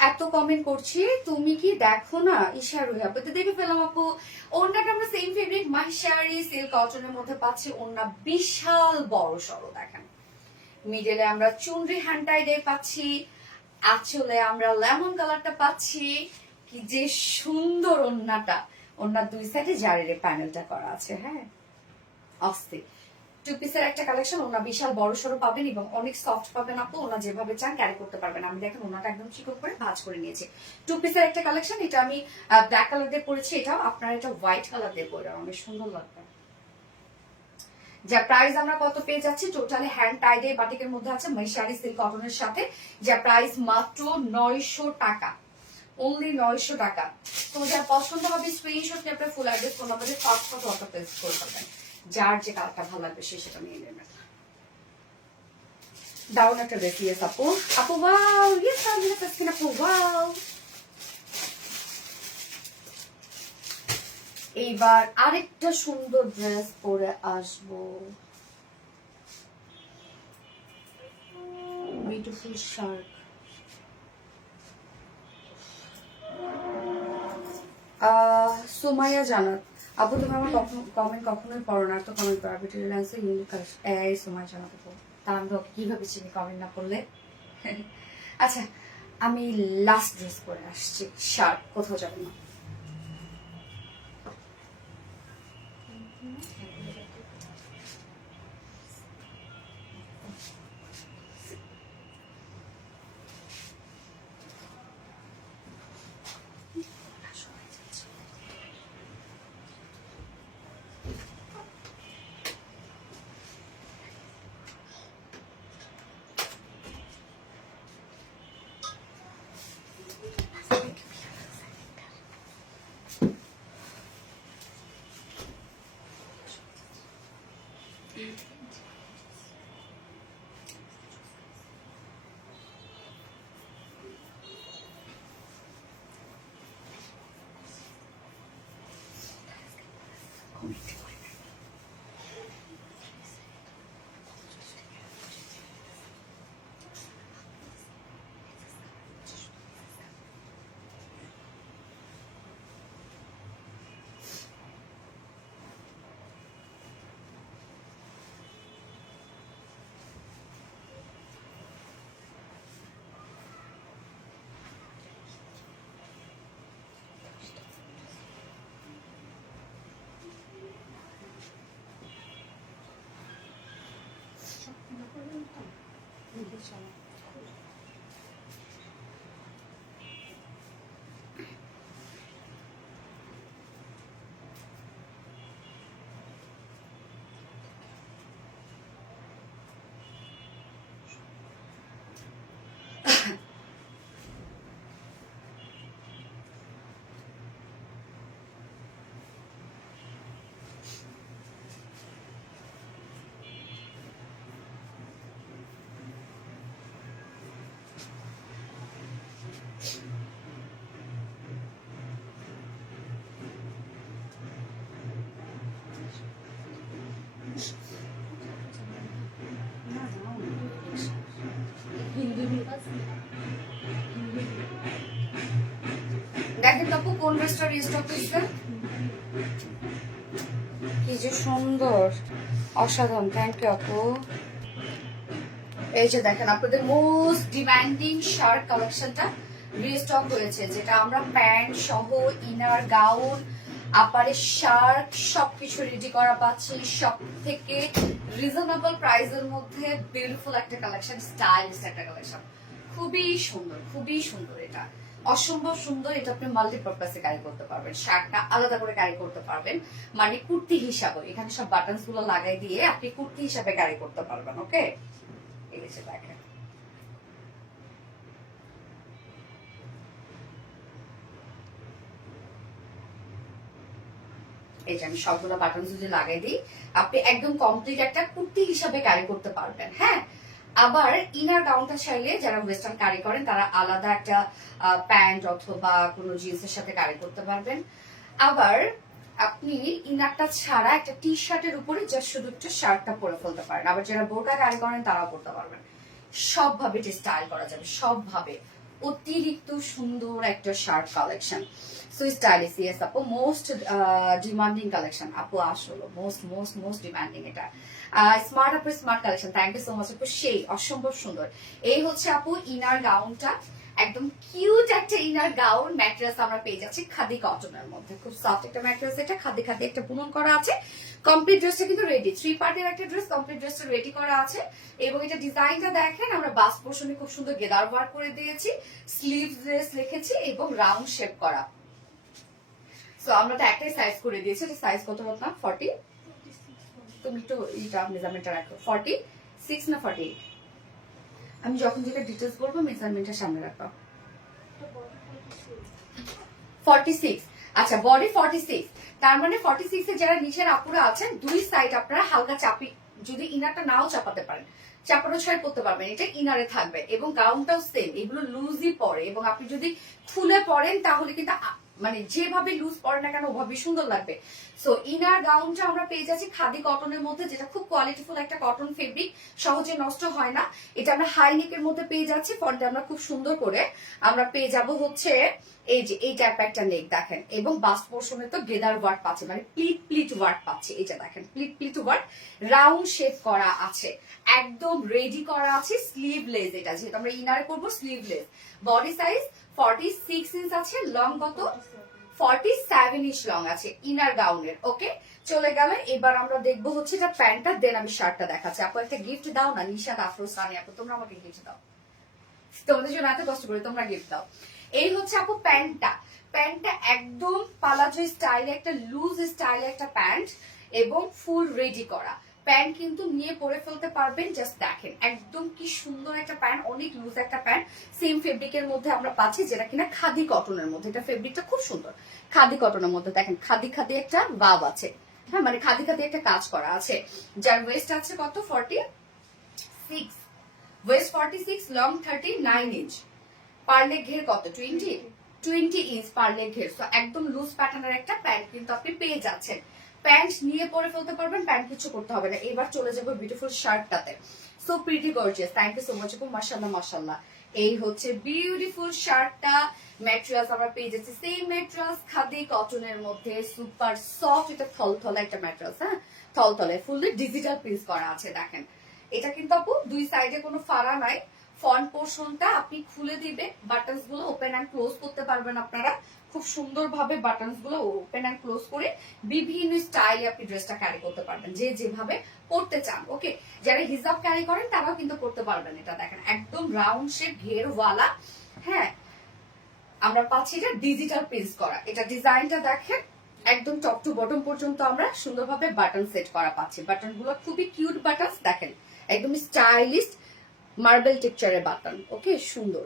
এত কমেন্ট করছি, তুমি কি দেখো না? ইশারু আপু তো দেখে ফেলাম আপু। ওড়নাটা আমরা সেম ফেব্রিক মাহিশারি সিল্ক কটনের মধ্যে পাচ্ছি। ওড়না বিশাল বড় সড়ো, দেখেন মিডলে আমরা চুনরি হ্যান্ড টাইডে পাচ্ছি, আঁচলে আমরা লেমন কালারটা পাচ্ছি। কি যে সুন্দর ওড়নাটা! ওড়নার দুই সাইডে জারির প্যানেলটা করা আছে। হ্যাঁ, অস্থির টু পিসের একটা কালেকশন। ওনা বিশাল বড় সড়ো পাবেন এবং অনেক সফট পাবেন আপু। ওনা যেভাবে চান ক্যারি করতে পারবেন। আমি দেখেন ওনাটা একদম চিকন করে ভাঁজ করে নিয়েছি। টু পিসের একটা কালেকশন। এটা আমি ব্ল্যাক কালার দিয়ে পরেছি, এটাও আপনারা এটা হোয়াইট কালার দিয়ে পরে অনেক সুন্দর লাগবে। যা প্রাইস আমরা কত পেয়ে যাচ্ছি, টোটালি হ্যান্ড টাইডে বাটিকের মধ্যে আছে মহিশারি সিল্ক কটনের সাথে, যা প্রাইস মাত্র 900 টাকা, অনলি 900 টাকা। তো যা পছন্দ হবে স্ক্রিনশট নিয়ে আপনার ফুল অ্যাড্রেস ফোন নাম্বারে ফার্স্ট অটো প্লেস করে পাবেন। যার যে কালারটা ভালো লাগবে সে সেটা নিয়ে নেবেন। দারুণ একটা ড্রেস। ইয়েস আপু, আপু ওয়াও, ইয়েস আপু ওয়াও। এইবার আরেকটা সুন্দর ড্রেস পরে আসবো। Beautiful shirt. সুমাইয়া জানাত আপু, তুমি আমার কমেন্ট কখনোই পড়ো না, তো কমেন্ট করো আরবিট্রারি লাইন্সে ইউনিক কালেকশন। এই সুমাইয়া জানাত আপু, তা আমি তো কিভাবে চিনি কমেন্ট না করলে? আচ্ছা, আমি লাস্ট ড্রেস পরে আসছি, শার্ট, কোথাও যাবে না। দেখেন তো আপু কোন ড্রেসটা রিস্টক হয়েছে, কি যে সুন্দর, অসাধারণ। থ্যাংক ইউ আপু। এই যে দেখেন আপনাদের মোস্ট ডিমান্ডিং শার্ট কালেকশনটা রিস্টক হয়েছে, যেটা আমরা প্যান্ট সহ ইনার গাউন আপারে শার্ট সবকিছু রেডি করা পাচ্ছি সব থেকে রিজনেবল প্রাইসের মধ্যে। বিউটিফুল একটা কালেকশন, স্টাইলিশ একটা কালেকশন, খুবই সুন্দর, খুবই সুন্দর। এটা অসম্ভব সুন্দর। এটা আপনি মাল্টিপারপাসে ক্যারি করতে পারবেন, শার্টটা আলাদা করে ক্যারি করতে পারবেন, মানে কুর্তি হিসাবে এখানে সব বাটনস গুলো লাগাই দিয়ে আপনি কুর্তি হিসাবে ক্যারি করতে পারবেন। ওকে, এই যে দেখেন এই যে আমি সবগুলো বাটন যদি লাগাই দিই, আপনি একদম কমপ্লিট একটা কুর্তি হিসাবে ক্যারি করতে পারবেন। হ্যাঁ, আবার ইনার গাউনটা চাইলে যারা ওয়েস্টার্ন ক্যারি করেন তারা আলাদা একটা প্যান্ট অথবা কোনো জিন্সের সাথে ক্যারি করতে পারবেন। আবার আপনি ইনারটা ছাড়া একটা টি শার্টের উপরে জাস্ট শুধু একটু শার্টটা পরে ফেলতে পারেন। আবার যারা বোরকা ক্যারি করেন তারাও পরতে পারবেন। সবভাবে এটা স্টাইল করা যাবে, সবভাবে অতিরিক্ত সুন্দর একটা shirt collection. So stylish, yes আপু, মোস্ট ডিমান্ডিং কালেকশন আপু, আসলে মোস্ট মোস্ট মোস্ট ডিমান্ডিং এটা। স্মার্ট আপু, smart collection, thank you so much আপু, সেই অসম্ভব সুন্দর। এই হচ্ছে আপু ইনার গাউনটা, একদম কিউট একটা ইনার গাউন। ম্যাট্রেস আমরা পেয়ে যাচ্ছি খাদি কটনের মধ্যে, খুব সফট একটা ম্যাট্রেস, এটা খাদি খাদি একটা বুনন করা আছে। কমপ্লিট ড্রেসটা কিন্তু রেডি, 3 পার্টের একটা ড্রেস, কমপ্লিট ড্রেসটা রেডি করা আছে। এবং এটা ডিজাইনটা দেখেন, আমরা বাস পোর্শনে খুব সুন্দর গেদার ওয়ার্ক করে দিয়েছি, স্লিভলেস রেখেছি এবং রাউন্ড শেপ করা। সো আমরা তো একটাই সাইজ করে দিয়েছি, এটা সাইজ কত রকম? 40, তুমি একটু এইটা মেজারমেন্টটা রাখো, 46 না 48? আমি যখন যেটা ডিটেলস বলবো মেজারমেন্টটা সামনে রাখো। 46, আচ্ছা বডি 46, তার মানে 46 এ যারা নিচের আপুরা আছেন, দুই সাইড আপনারা হালকা চাপি, যদি ইনারটা নাও চাপাতে পারেন, চাপানো ছাড়াই পড়তে পারবেন, এটা ইনারে থাকবে। এবং গাউনটাও সেম, এগুলো লুজই পরে, এবং আপনি যদি খুলে পরেন তাহলে কিন্তু মানে যেভাবে লুজ পরে না কেন ওভাবে সুন্দর লাগবে। সো ইনার গাউনটা আমরা পেয়ে যাচ্ছি খাদি কটনের মধ্যে, যেটা খুব কোয়ালিটিফুল একটা কটন ফেব্রিক, সহজে নষ্ট হয় না। এটা আমরা হাই নেকের মধ্যে পেয়ে যাচ্ছি, ফ্রন্টে আমরা খুব সুন্দর করে আমরা পেয়ে যাব হচ্ছে এই যে এই টাইপ একটা নেক দেখেন, এবং বাস্ট পোর্শনে তো গেদার ওয়ার্ক পাচ্ছে, মানে প্লিট প্লিট ওয়ার্ক পাচ্ছে, এই যে দেখেন pleat pleat work, round shape করা আছে, একদম রেডি করা আছে। স্লিভলেস, এটা যেহেতু আমরা ইনারে করবো স্লিভলেস। বডি সাইজ 46 ইঞ্চ আছে, লং কত? 47 ইঞ্চ লং আছে ইনার গাউনের। ওকে, চলে গেল। এবার আমরা দেখবো হচ্ছে এটা প্যান্টটা, দেন আমি শার্টটা দেখাচ্ছি। আপু একটা গিফট দাও না, নিশাদ আফরোজ আপু, তোমরা আমাকে গিফট দাও, তোমাদের জন্য এত কষ্ট করে, তোমরা গিফট দাও। এই হচ্ছে আপু প্যান্টটা, প্যান্টটা একদম পালাজো স্টাইলে, একটা লুজ স্টাইলে একটা প্যান্ট, এবং ফুল রেডি করা প্যান্ট, কিন্তু নিয়ে পরে ফেলতে পারবেন। জাস্ট দেখেন একদম কি সুন্দর একটা প্যান্ট, অনেক লুজ একটা প্যান্ট, সেম ফেব্রিকের মধ্যে আমরা পাচ্ছি, যেটা কিনা খাদি কটনের মধ্যে। এটা ফেব্রিকটা খুব সুন্দর, খাদি কটনের মধ্যে দেখেন, খাদি খাদি একটা ভাব আছে, হ্যাঁ মানে খাদি খাদি একটা কাজ করা আছে। যার ওয়েস্ট আছে কত? 46, ওয়েস্ট 46, লং 39 ইঞ্চ, পার লেগ ঘের কত? 20 ইঞ্চ পার লেগ ঘের। সো একদম লুজ প্যাটার্নের একটা প্যান্ট কিন্তু আপনি পেয়ে যাচ্ছেন। প্যান্ট নিয়ে পরে ফেলতে পারবেন, প্যান্ট কিছু করতে হবে না। এবার চলে যাবো বিউটিফুল শার্টটাতে। So pretty gorgeous, thank you so much আপু, মাশাআল্লাহ মাশাআল্লাহ। এই হচ্ছে বিউটিফুল শার্টটা। ম্যাটেরিয়ালস আমরা পেয়ে যাচ্ছি সেম ম্যাটেরিয়ালস, খাদি কটনের মধ্যে, সুপার সফট, এটা থলথলা একটা ম্যাটেরিয়ালস, হ্যাঁ থলথলে, ফুললি ডিজিটাল প্রিন্ট করা আছে। দেখেন এটা কিন্তু আপু দুই সাইডে কোনো ফাড়া নাই, ফ্রন্ট পোর্শনটা আপনি খুলে দিবে, বাটনস গুলো ওপেন এন্ড ক্লোজ করতে পারবেন আপনারা খুব সুন্দরভাবে, বাটনস গুলো ওপেন এন্ড ক্লোজ করে বিভিন্ন স্টাইলে আপনি ড্রেসটা ক্যারি করতে পারবেন, যে যেভাবে পড়তে চান। ওকে, যারা হিজাব ক্যারি করেন তারাও কিন্তু করতে পারবেন। এটা দেখেন একদম রাউন্ড শেপ ঘেরওয়ালা, হ্যাঁ আমরা পাচ্ছি এটা ডিজিটাল প্রিন্ট করা। এটা ডিজাইনটা দেখেন একদম টপ টু বটম পর্যন্ত আমরা সুন্দরভাবে বাটন সেট করা পাচ্ছি। বাটন গুলো খুবই কিউট বাটন, দেখেন একদম স্টাইলিশ মার্বেল টেক্সচারের বাটন। ওকে, সুন্দর।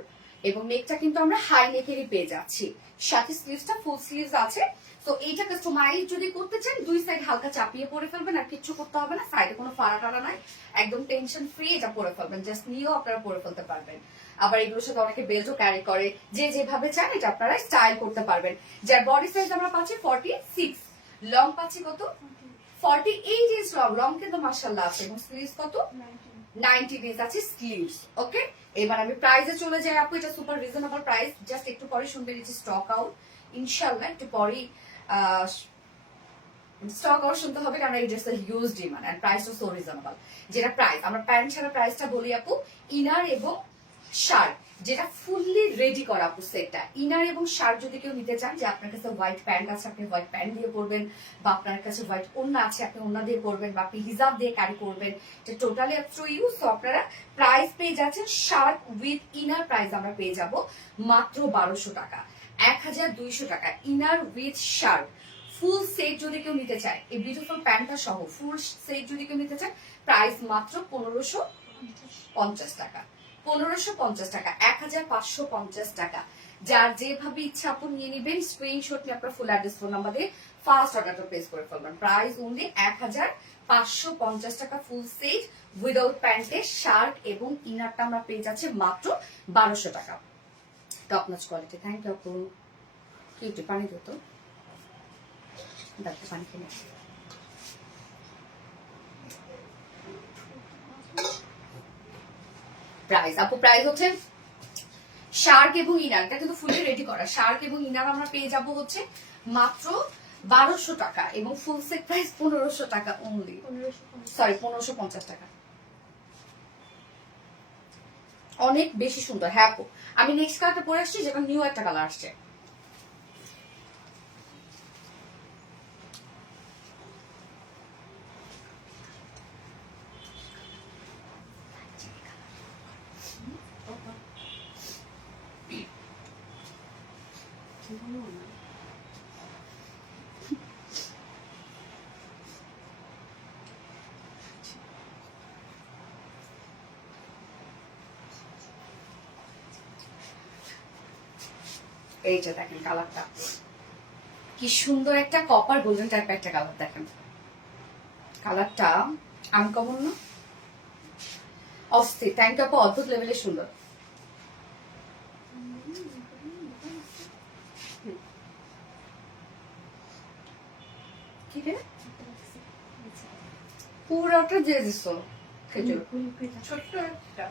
এবং নেকটা কিন্তু আমরা হাই নেকেরই পেয়ে যাচ্ছি, সাথে স্লিভসটা ফুল স্লিভস আছে। তো এইটা কাস্টমাইজ যদি করতে চান, দুই সাইড হালকা চাপিয়ে পরে ফেলবেন, আর কিছু করতে হবে না, সাইডে কোনো ফাড়া টাড়া নাই, একদম টেনশন ফ্রি এটা পরে ফেলবেন, জাস্ট নিয়েও আপনারা পরে ফেলতে পারবেন। আবার এগুলোর সাথে অনেকে বেল্টও ক্যারি করে, যে যেভাবে চান এটা আপনারা স্টাইল করতে পারবেন। যার বডি সাইজ আমরা পাচ্ছি 46, লং পাচ্ছি কত? 48 ইঞ্চ লং, লং কিন্তু মাশাআল্লাহ আছে, এবং স্লিভস কত? 90 ডেজ আছে স্লিভস। ওকে, এবার আমি প্রাইসে চলে যাই আপু, এটা সুপার রিজনেবল প্রাইস, জাস্ট একটু পরে শুনবে নিচ্ছি স্টক আউট, ইনশাআল্লাহ একটু পরেই স্টক আউট শুনতে হবে, কারণ এই ড্রেসটা হিউজ ডিমান্ড এন্ড প্রাইসটা সো রিজনেবল। যেটা প্রাইস, আমরা প্যান্ট ছাড়া প্রাইসটা বলি আপু, ইনার এবং শার্ট যেটা ফুললি রেডি করা আপু সেটটা, ইনার এবং শার্ট যদি কেউ নিতে চান, যে আপনার কাছে হোয়াইট প্যান্ট আছে আপনি হোয়াইট প্যান্ট দিয়ে পরবেন, বা আপনার কাছে হোয়াইট ওড়না আছে আপনি ওড়না দিয়ে পরবেন, বা আপনি হিজাব দিয়ে ক্যারি করবেন, এটা totally up to you. So আপনারা প্রাইস পেয়ে যাচ্ছেন শার্ট উইথ ইনার, প্রাইস আমরা পেয়ে যাব মাত্র 1200 টাকা, 1200 টাকা inner with shirt. Full set যদি কেউ নিতে চায়, এই বিউটিফুল প্যান্টটা সহ ফুল সেট যদি কেউ নিতে চায়, প্রাইস মাত্র 1550 টাকা, 1550 টাকা, 1550 টাকা। যার যেভাবে ইচ্ছা আপনি নিয়ে নেবেন, স্ক্রিনশট নিয়ে আপনার ফুল অ্যাড্রেস ফোন নাম্বার দিয়ে ফার্স্ট অর্ডারটা প্লেস করে ফেলবেন। প্রাইস অনলি 1550 টাকা ফুল সেট উইদাউট প্যান্টে, শার্ট এবং ইনারটা আমরা পেয়ে যাচ্ছে মাত্র 1200 টাকা। Top notch quality. Thank you আপু। কি একটু পানি দিত, দেখতে পানি কিনে প্রাইস আপু প্রাইস হচ্ছে শার্ক এবং ইনার, এটা কিন্তু ফুলি রেডি করা। শার্ক এবং ইনার আমরা পেয়ে যাব হচ্ছে মাত্র 1200 টাকা এবং ফুল সেট প্রাইস 1500 টাকা অনলি, 1550 সরি 1550 টাকা। অনেক বেশি সুন্দর। হ্যাঁ আপু আমি নেক্সট কালারটা পরে আসছি, যেটা নিউ একটা কালার আসছে। এইটা দেখেন কালারটা কি সুন্দর, একটা কপার গোল্ডেন টাইপের একটা কালার। দেখেন কালারটা আনকমন না, অস্থির। থ্যাংক ইউ আপু, অদ্ভুত লেভেলের সুন্দর। কি রে পুরোটা দিয়ে দিছো খেজুর, ছোট্ট একটা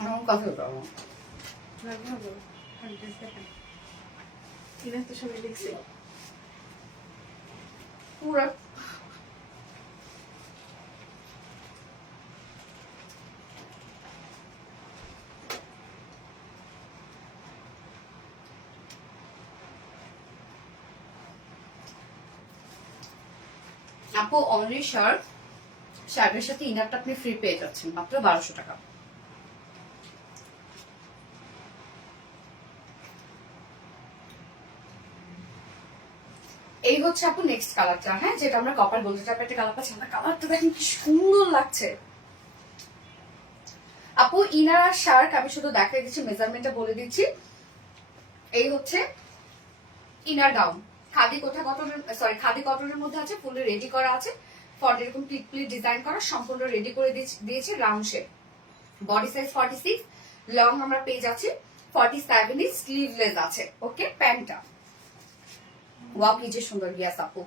আমার কথা বলবো। তো সবাই দেখছে পুরো আপু অনলি শার্ট, শার্টের সাথে ইনারটা আপনি ফ্রি পেয়ে যাচ্ছেন মাত্র 1200 টাকা। এই হচ্ছে আপু নেক্সট কালারটা, হ্যাঁ যেটা আমরা কপার গোল্ডেন টাইপের একটা কালার পাচ্ছি। আমরা কালারটা দেখেন কি সুন্দর লাগছে। আপু ইনার আর শার্ট আমি শুধু দেখাই দিচ্ছি, মেজারমেন্টটা বলে দিচ্ছি। এই হচ্ছে ইনার গাউন, খাদি কোঠা কটনের, সরি খাদি কটনের মধ্যে আছে, ফুললি রেডি করা আছে, ফর এরকম ক্লিপ ডিজাইন করা, সম্পূর্ণ রেডি করে দিয়েছি round shape. Body size 46, long আমরা পেয়ে যাচ্ছি 47 ইঞ্চ, স্লিভলেস আছে। ওকে প্যান্টটা ওয়াও কি যে সুন্দর, ইয়াস আপু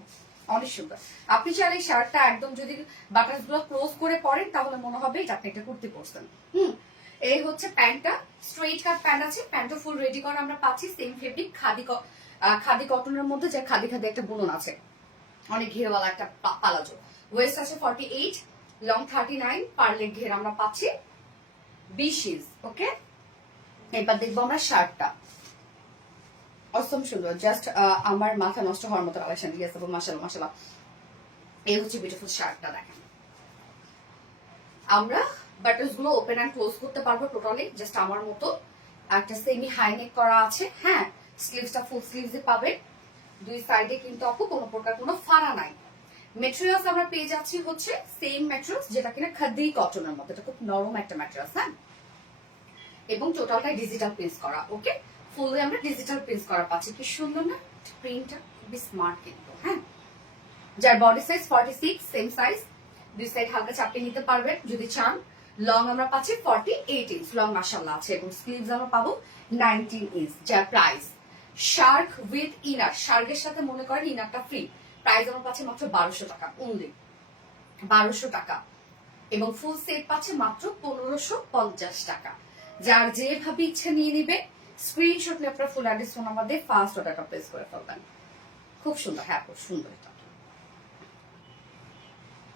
অনেক সুন্দর। আপনি চাইলে এই শার্টটা একদম যদি বাটনস গুলো ক্লোজ করে পরেন তাহলে মনে হবে এটা আপনি একটা কুর্তি পরছেন। এই হচ্ছে প্যান্টটা, স্ট্রেইট কাট প্যান্ট আছে, প্যান্টও ফুল রেডি করা আমরা পাচ্ছি, সেম ফেব্রিক খাদি কটনের মধ্যে, যে খাদি খাদি একটা বুনন আছে, অনেক ঘেরওয়ালা একটা পালাজো। ওয়েস্ট আছে 48, লং 39, পার লেগ ঘের আমরা পাচ্ছি 20 ইঞ্চ। ওকে এবার দেখবো আমরা শার্টটা, অসম সুন্দর, জাস্ট আমার মাথা নষ্ট হওয়ার মতো কালেকশন। ইয়েস আপু মাশাআল্লাহ মাশাআল্লাহ। এই হচ্ছে বিউটিফুল শার্টটা দেখেন। আমরা বাটনস গুলো ওপেন এন্ড ক্লোজ করতে পারবো টোটালি, জাস্ট আমার মতো। একটা সেমি হাই নেক করা আছে, হ্যাঁ স্লিভসটা ফুল স্লিভসে পাবে, দুই সাইডে কিন্তু আপু কোনো প্রকার কোনো ফাড়া নাই। ম্যাটেরিয়ালস আমরা পেয়ে যাচ্ছি হচ্ছে সেম ম্যাটেরিয়ালস, যেটা কিনা খাদি কটনের মতো, এটা খুব নরম একটা ম্যাটেরিয়ালস। হ্যাঁ এবং টোটালটাই ডিজিটাল প্রিন্ট করা। ওকে ফুললি আমরা ডিজিটাল প্রিন্ট করা পাচ্ছি, কি সুন্দর না প্রিন্টটা, খুবই স্মার্ট কিন্তু। হ্যাঁ যার বডি সাইজ 46, সেম সাইজ, দুই সাইড হালকা চাপিয়ে নিতে পারবেন যদি চান। লং আমরা পাচ্ছি 48 ইঞ্চ, লং মাশাআল্লাহ আছে, এবং স্লিভস আমরা পাবো 19 ইঞ্চ। যার প্রাইস শার্ক উইথ ইনার, শার্কের সাথে মনে করেন ইনারটা ফ্রি, প্রাইস আমরা পাচ্ছি মাত্র 1200 টাকা অনলি, 1200 টাকা। এবং ফুল সেট পাচ্ছে মাত্র 1550 টাকা। যার যেভাবে ইচ্ছা নিয়ে নিবে, স্ক্রিনশট নিয়ে আপনার ফুল অ্যাড্রেস ফোন আমাদের ফার্স্ট অর্ডারটা প্লেস করে ফেলবেন। খুব সুন্দর, হ্যাঁ খুব সুন্দর এটা।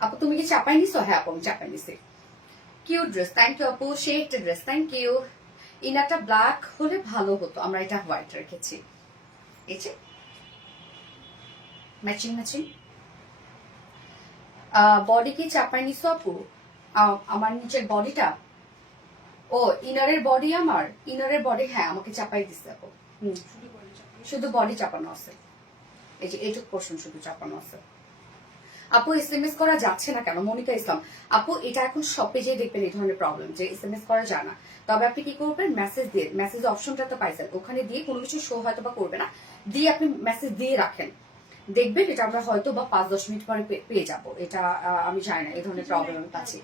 আপু তুমি কি চাপাই নিছো? হ্যাঁ আপু আমি চাপাই নিছি। কিউট ড্রেস, থ্যাংক ইউ আপু, সে একটা ড্রেস, থ্যাংক ইউ। ইনারটা ব্ল্যাক হলে ভালো হতো, আমরা এটা হোয়াইট রেখেছি। এই যে ম্যাচিং ম্যাচিং। বডি কি চাপাই নিছো আপু? আমার নিচের বডিটা, ও ইনারের বডি, আমার ইনারের বডি হ্যাঁ আমাকে চাপাই দিচ্ছে আপু। শুধু বডি চাপানো আছে, এই যে এইটুক পোর্শন শুধু চাপানো আছে। আপু এসএমএস করা যাচ্ছে না কেন? মনিকা ইসলাম আপু এটা এখন সব পেজে দেখবেন এই ধরনের প্রবলেম, যে এসএমএস করা যায় না। তবে আপনি কি করবেন, মেসেজ দিয়ে, মেসেজ অপশনটা তো পাইছেন, ওখানে দিয়ে কোনো কিছু শো হয়তো বা করবে না, দিয়ে আপনি মেসেজ দিয়ে রাখেন, দেখবেন এটা আমরা হয়তো বা 5-10 মিনিট পরে পেয়ে যাবো। এটা আমি জানি না এই ধরনের প্রবলেম আমি পাচ্ছি।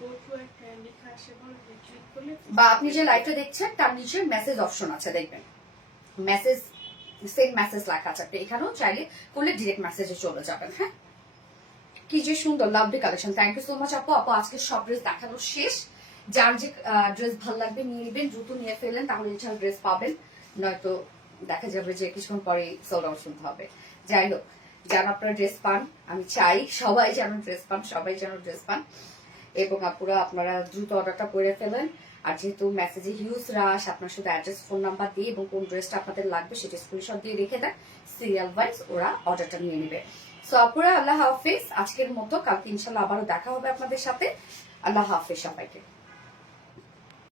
বা আপনি যে লাইভটা দেখছেন তার নিচে মেসেজ অপশন আছে, দেখবেন মেসেজ, সেম মেসেজ লেখা আছে, আপনি এখানেও চাইলে করলে ডিরেক্ট মেসেজে চলে যাবেন। হ্যাঁ কি যে সুন্দর lovely collection, thank you so much আপু। আপু আজকে সব ড্রেস দেখানো শেষ, যার যে ড্রেস ভালো লাগবে নিয়ে নেবেন, দ্রুত নিয়ে ফেলেন, তাহলে ইনশাল্লাহ ড্রেস পাবেন, নয়তো দেখা যাবে যে কিছুক্ষণ পরে সোল্ড আউট শুনতে হবে। যাই হোক, যেন আপনারা ড্রেস পান, আমি চাই সবাই যেন ড্রেস পান, সবাই যেন ড্রেস পান, এবং আপুরা আপনারা দ্রুত অর্ডারটা করে ফেলেন। আর যেহেতু মেসেজে হিউজ রাশ, আপনার শুধু অ্যাড্রেস, ফোন নাম্বার দিয়ে এবং কোন ড্রেসটা আপনাদের লাগবে সেটা স্ক্রিনশট দিয়ে রেখে দেন, সিরিয়াল ওয়াইজ ওরা অর্ডারটা নিয়ে নেবে। সো আপুরা আল্লাহ হাফিজ আজকের মতো, কালকে ইনশাল্লাহ আবারও দেখা হবে আপনাদের সাথে। আল্লাহ হাফিজ সবাইকে।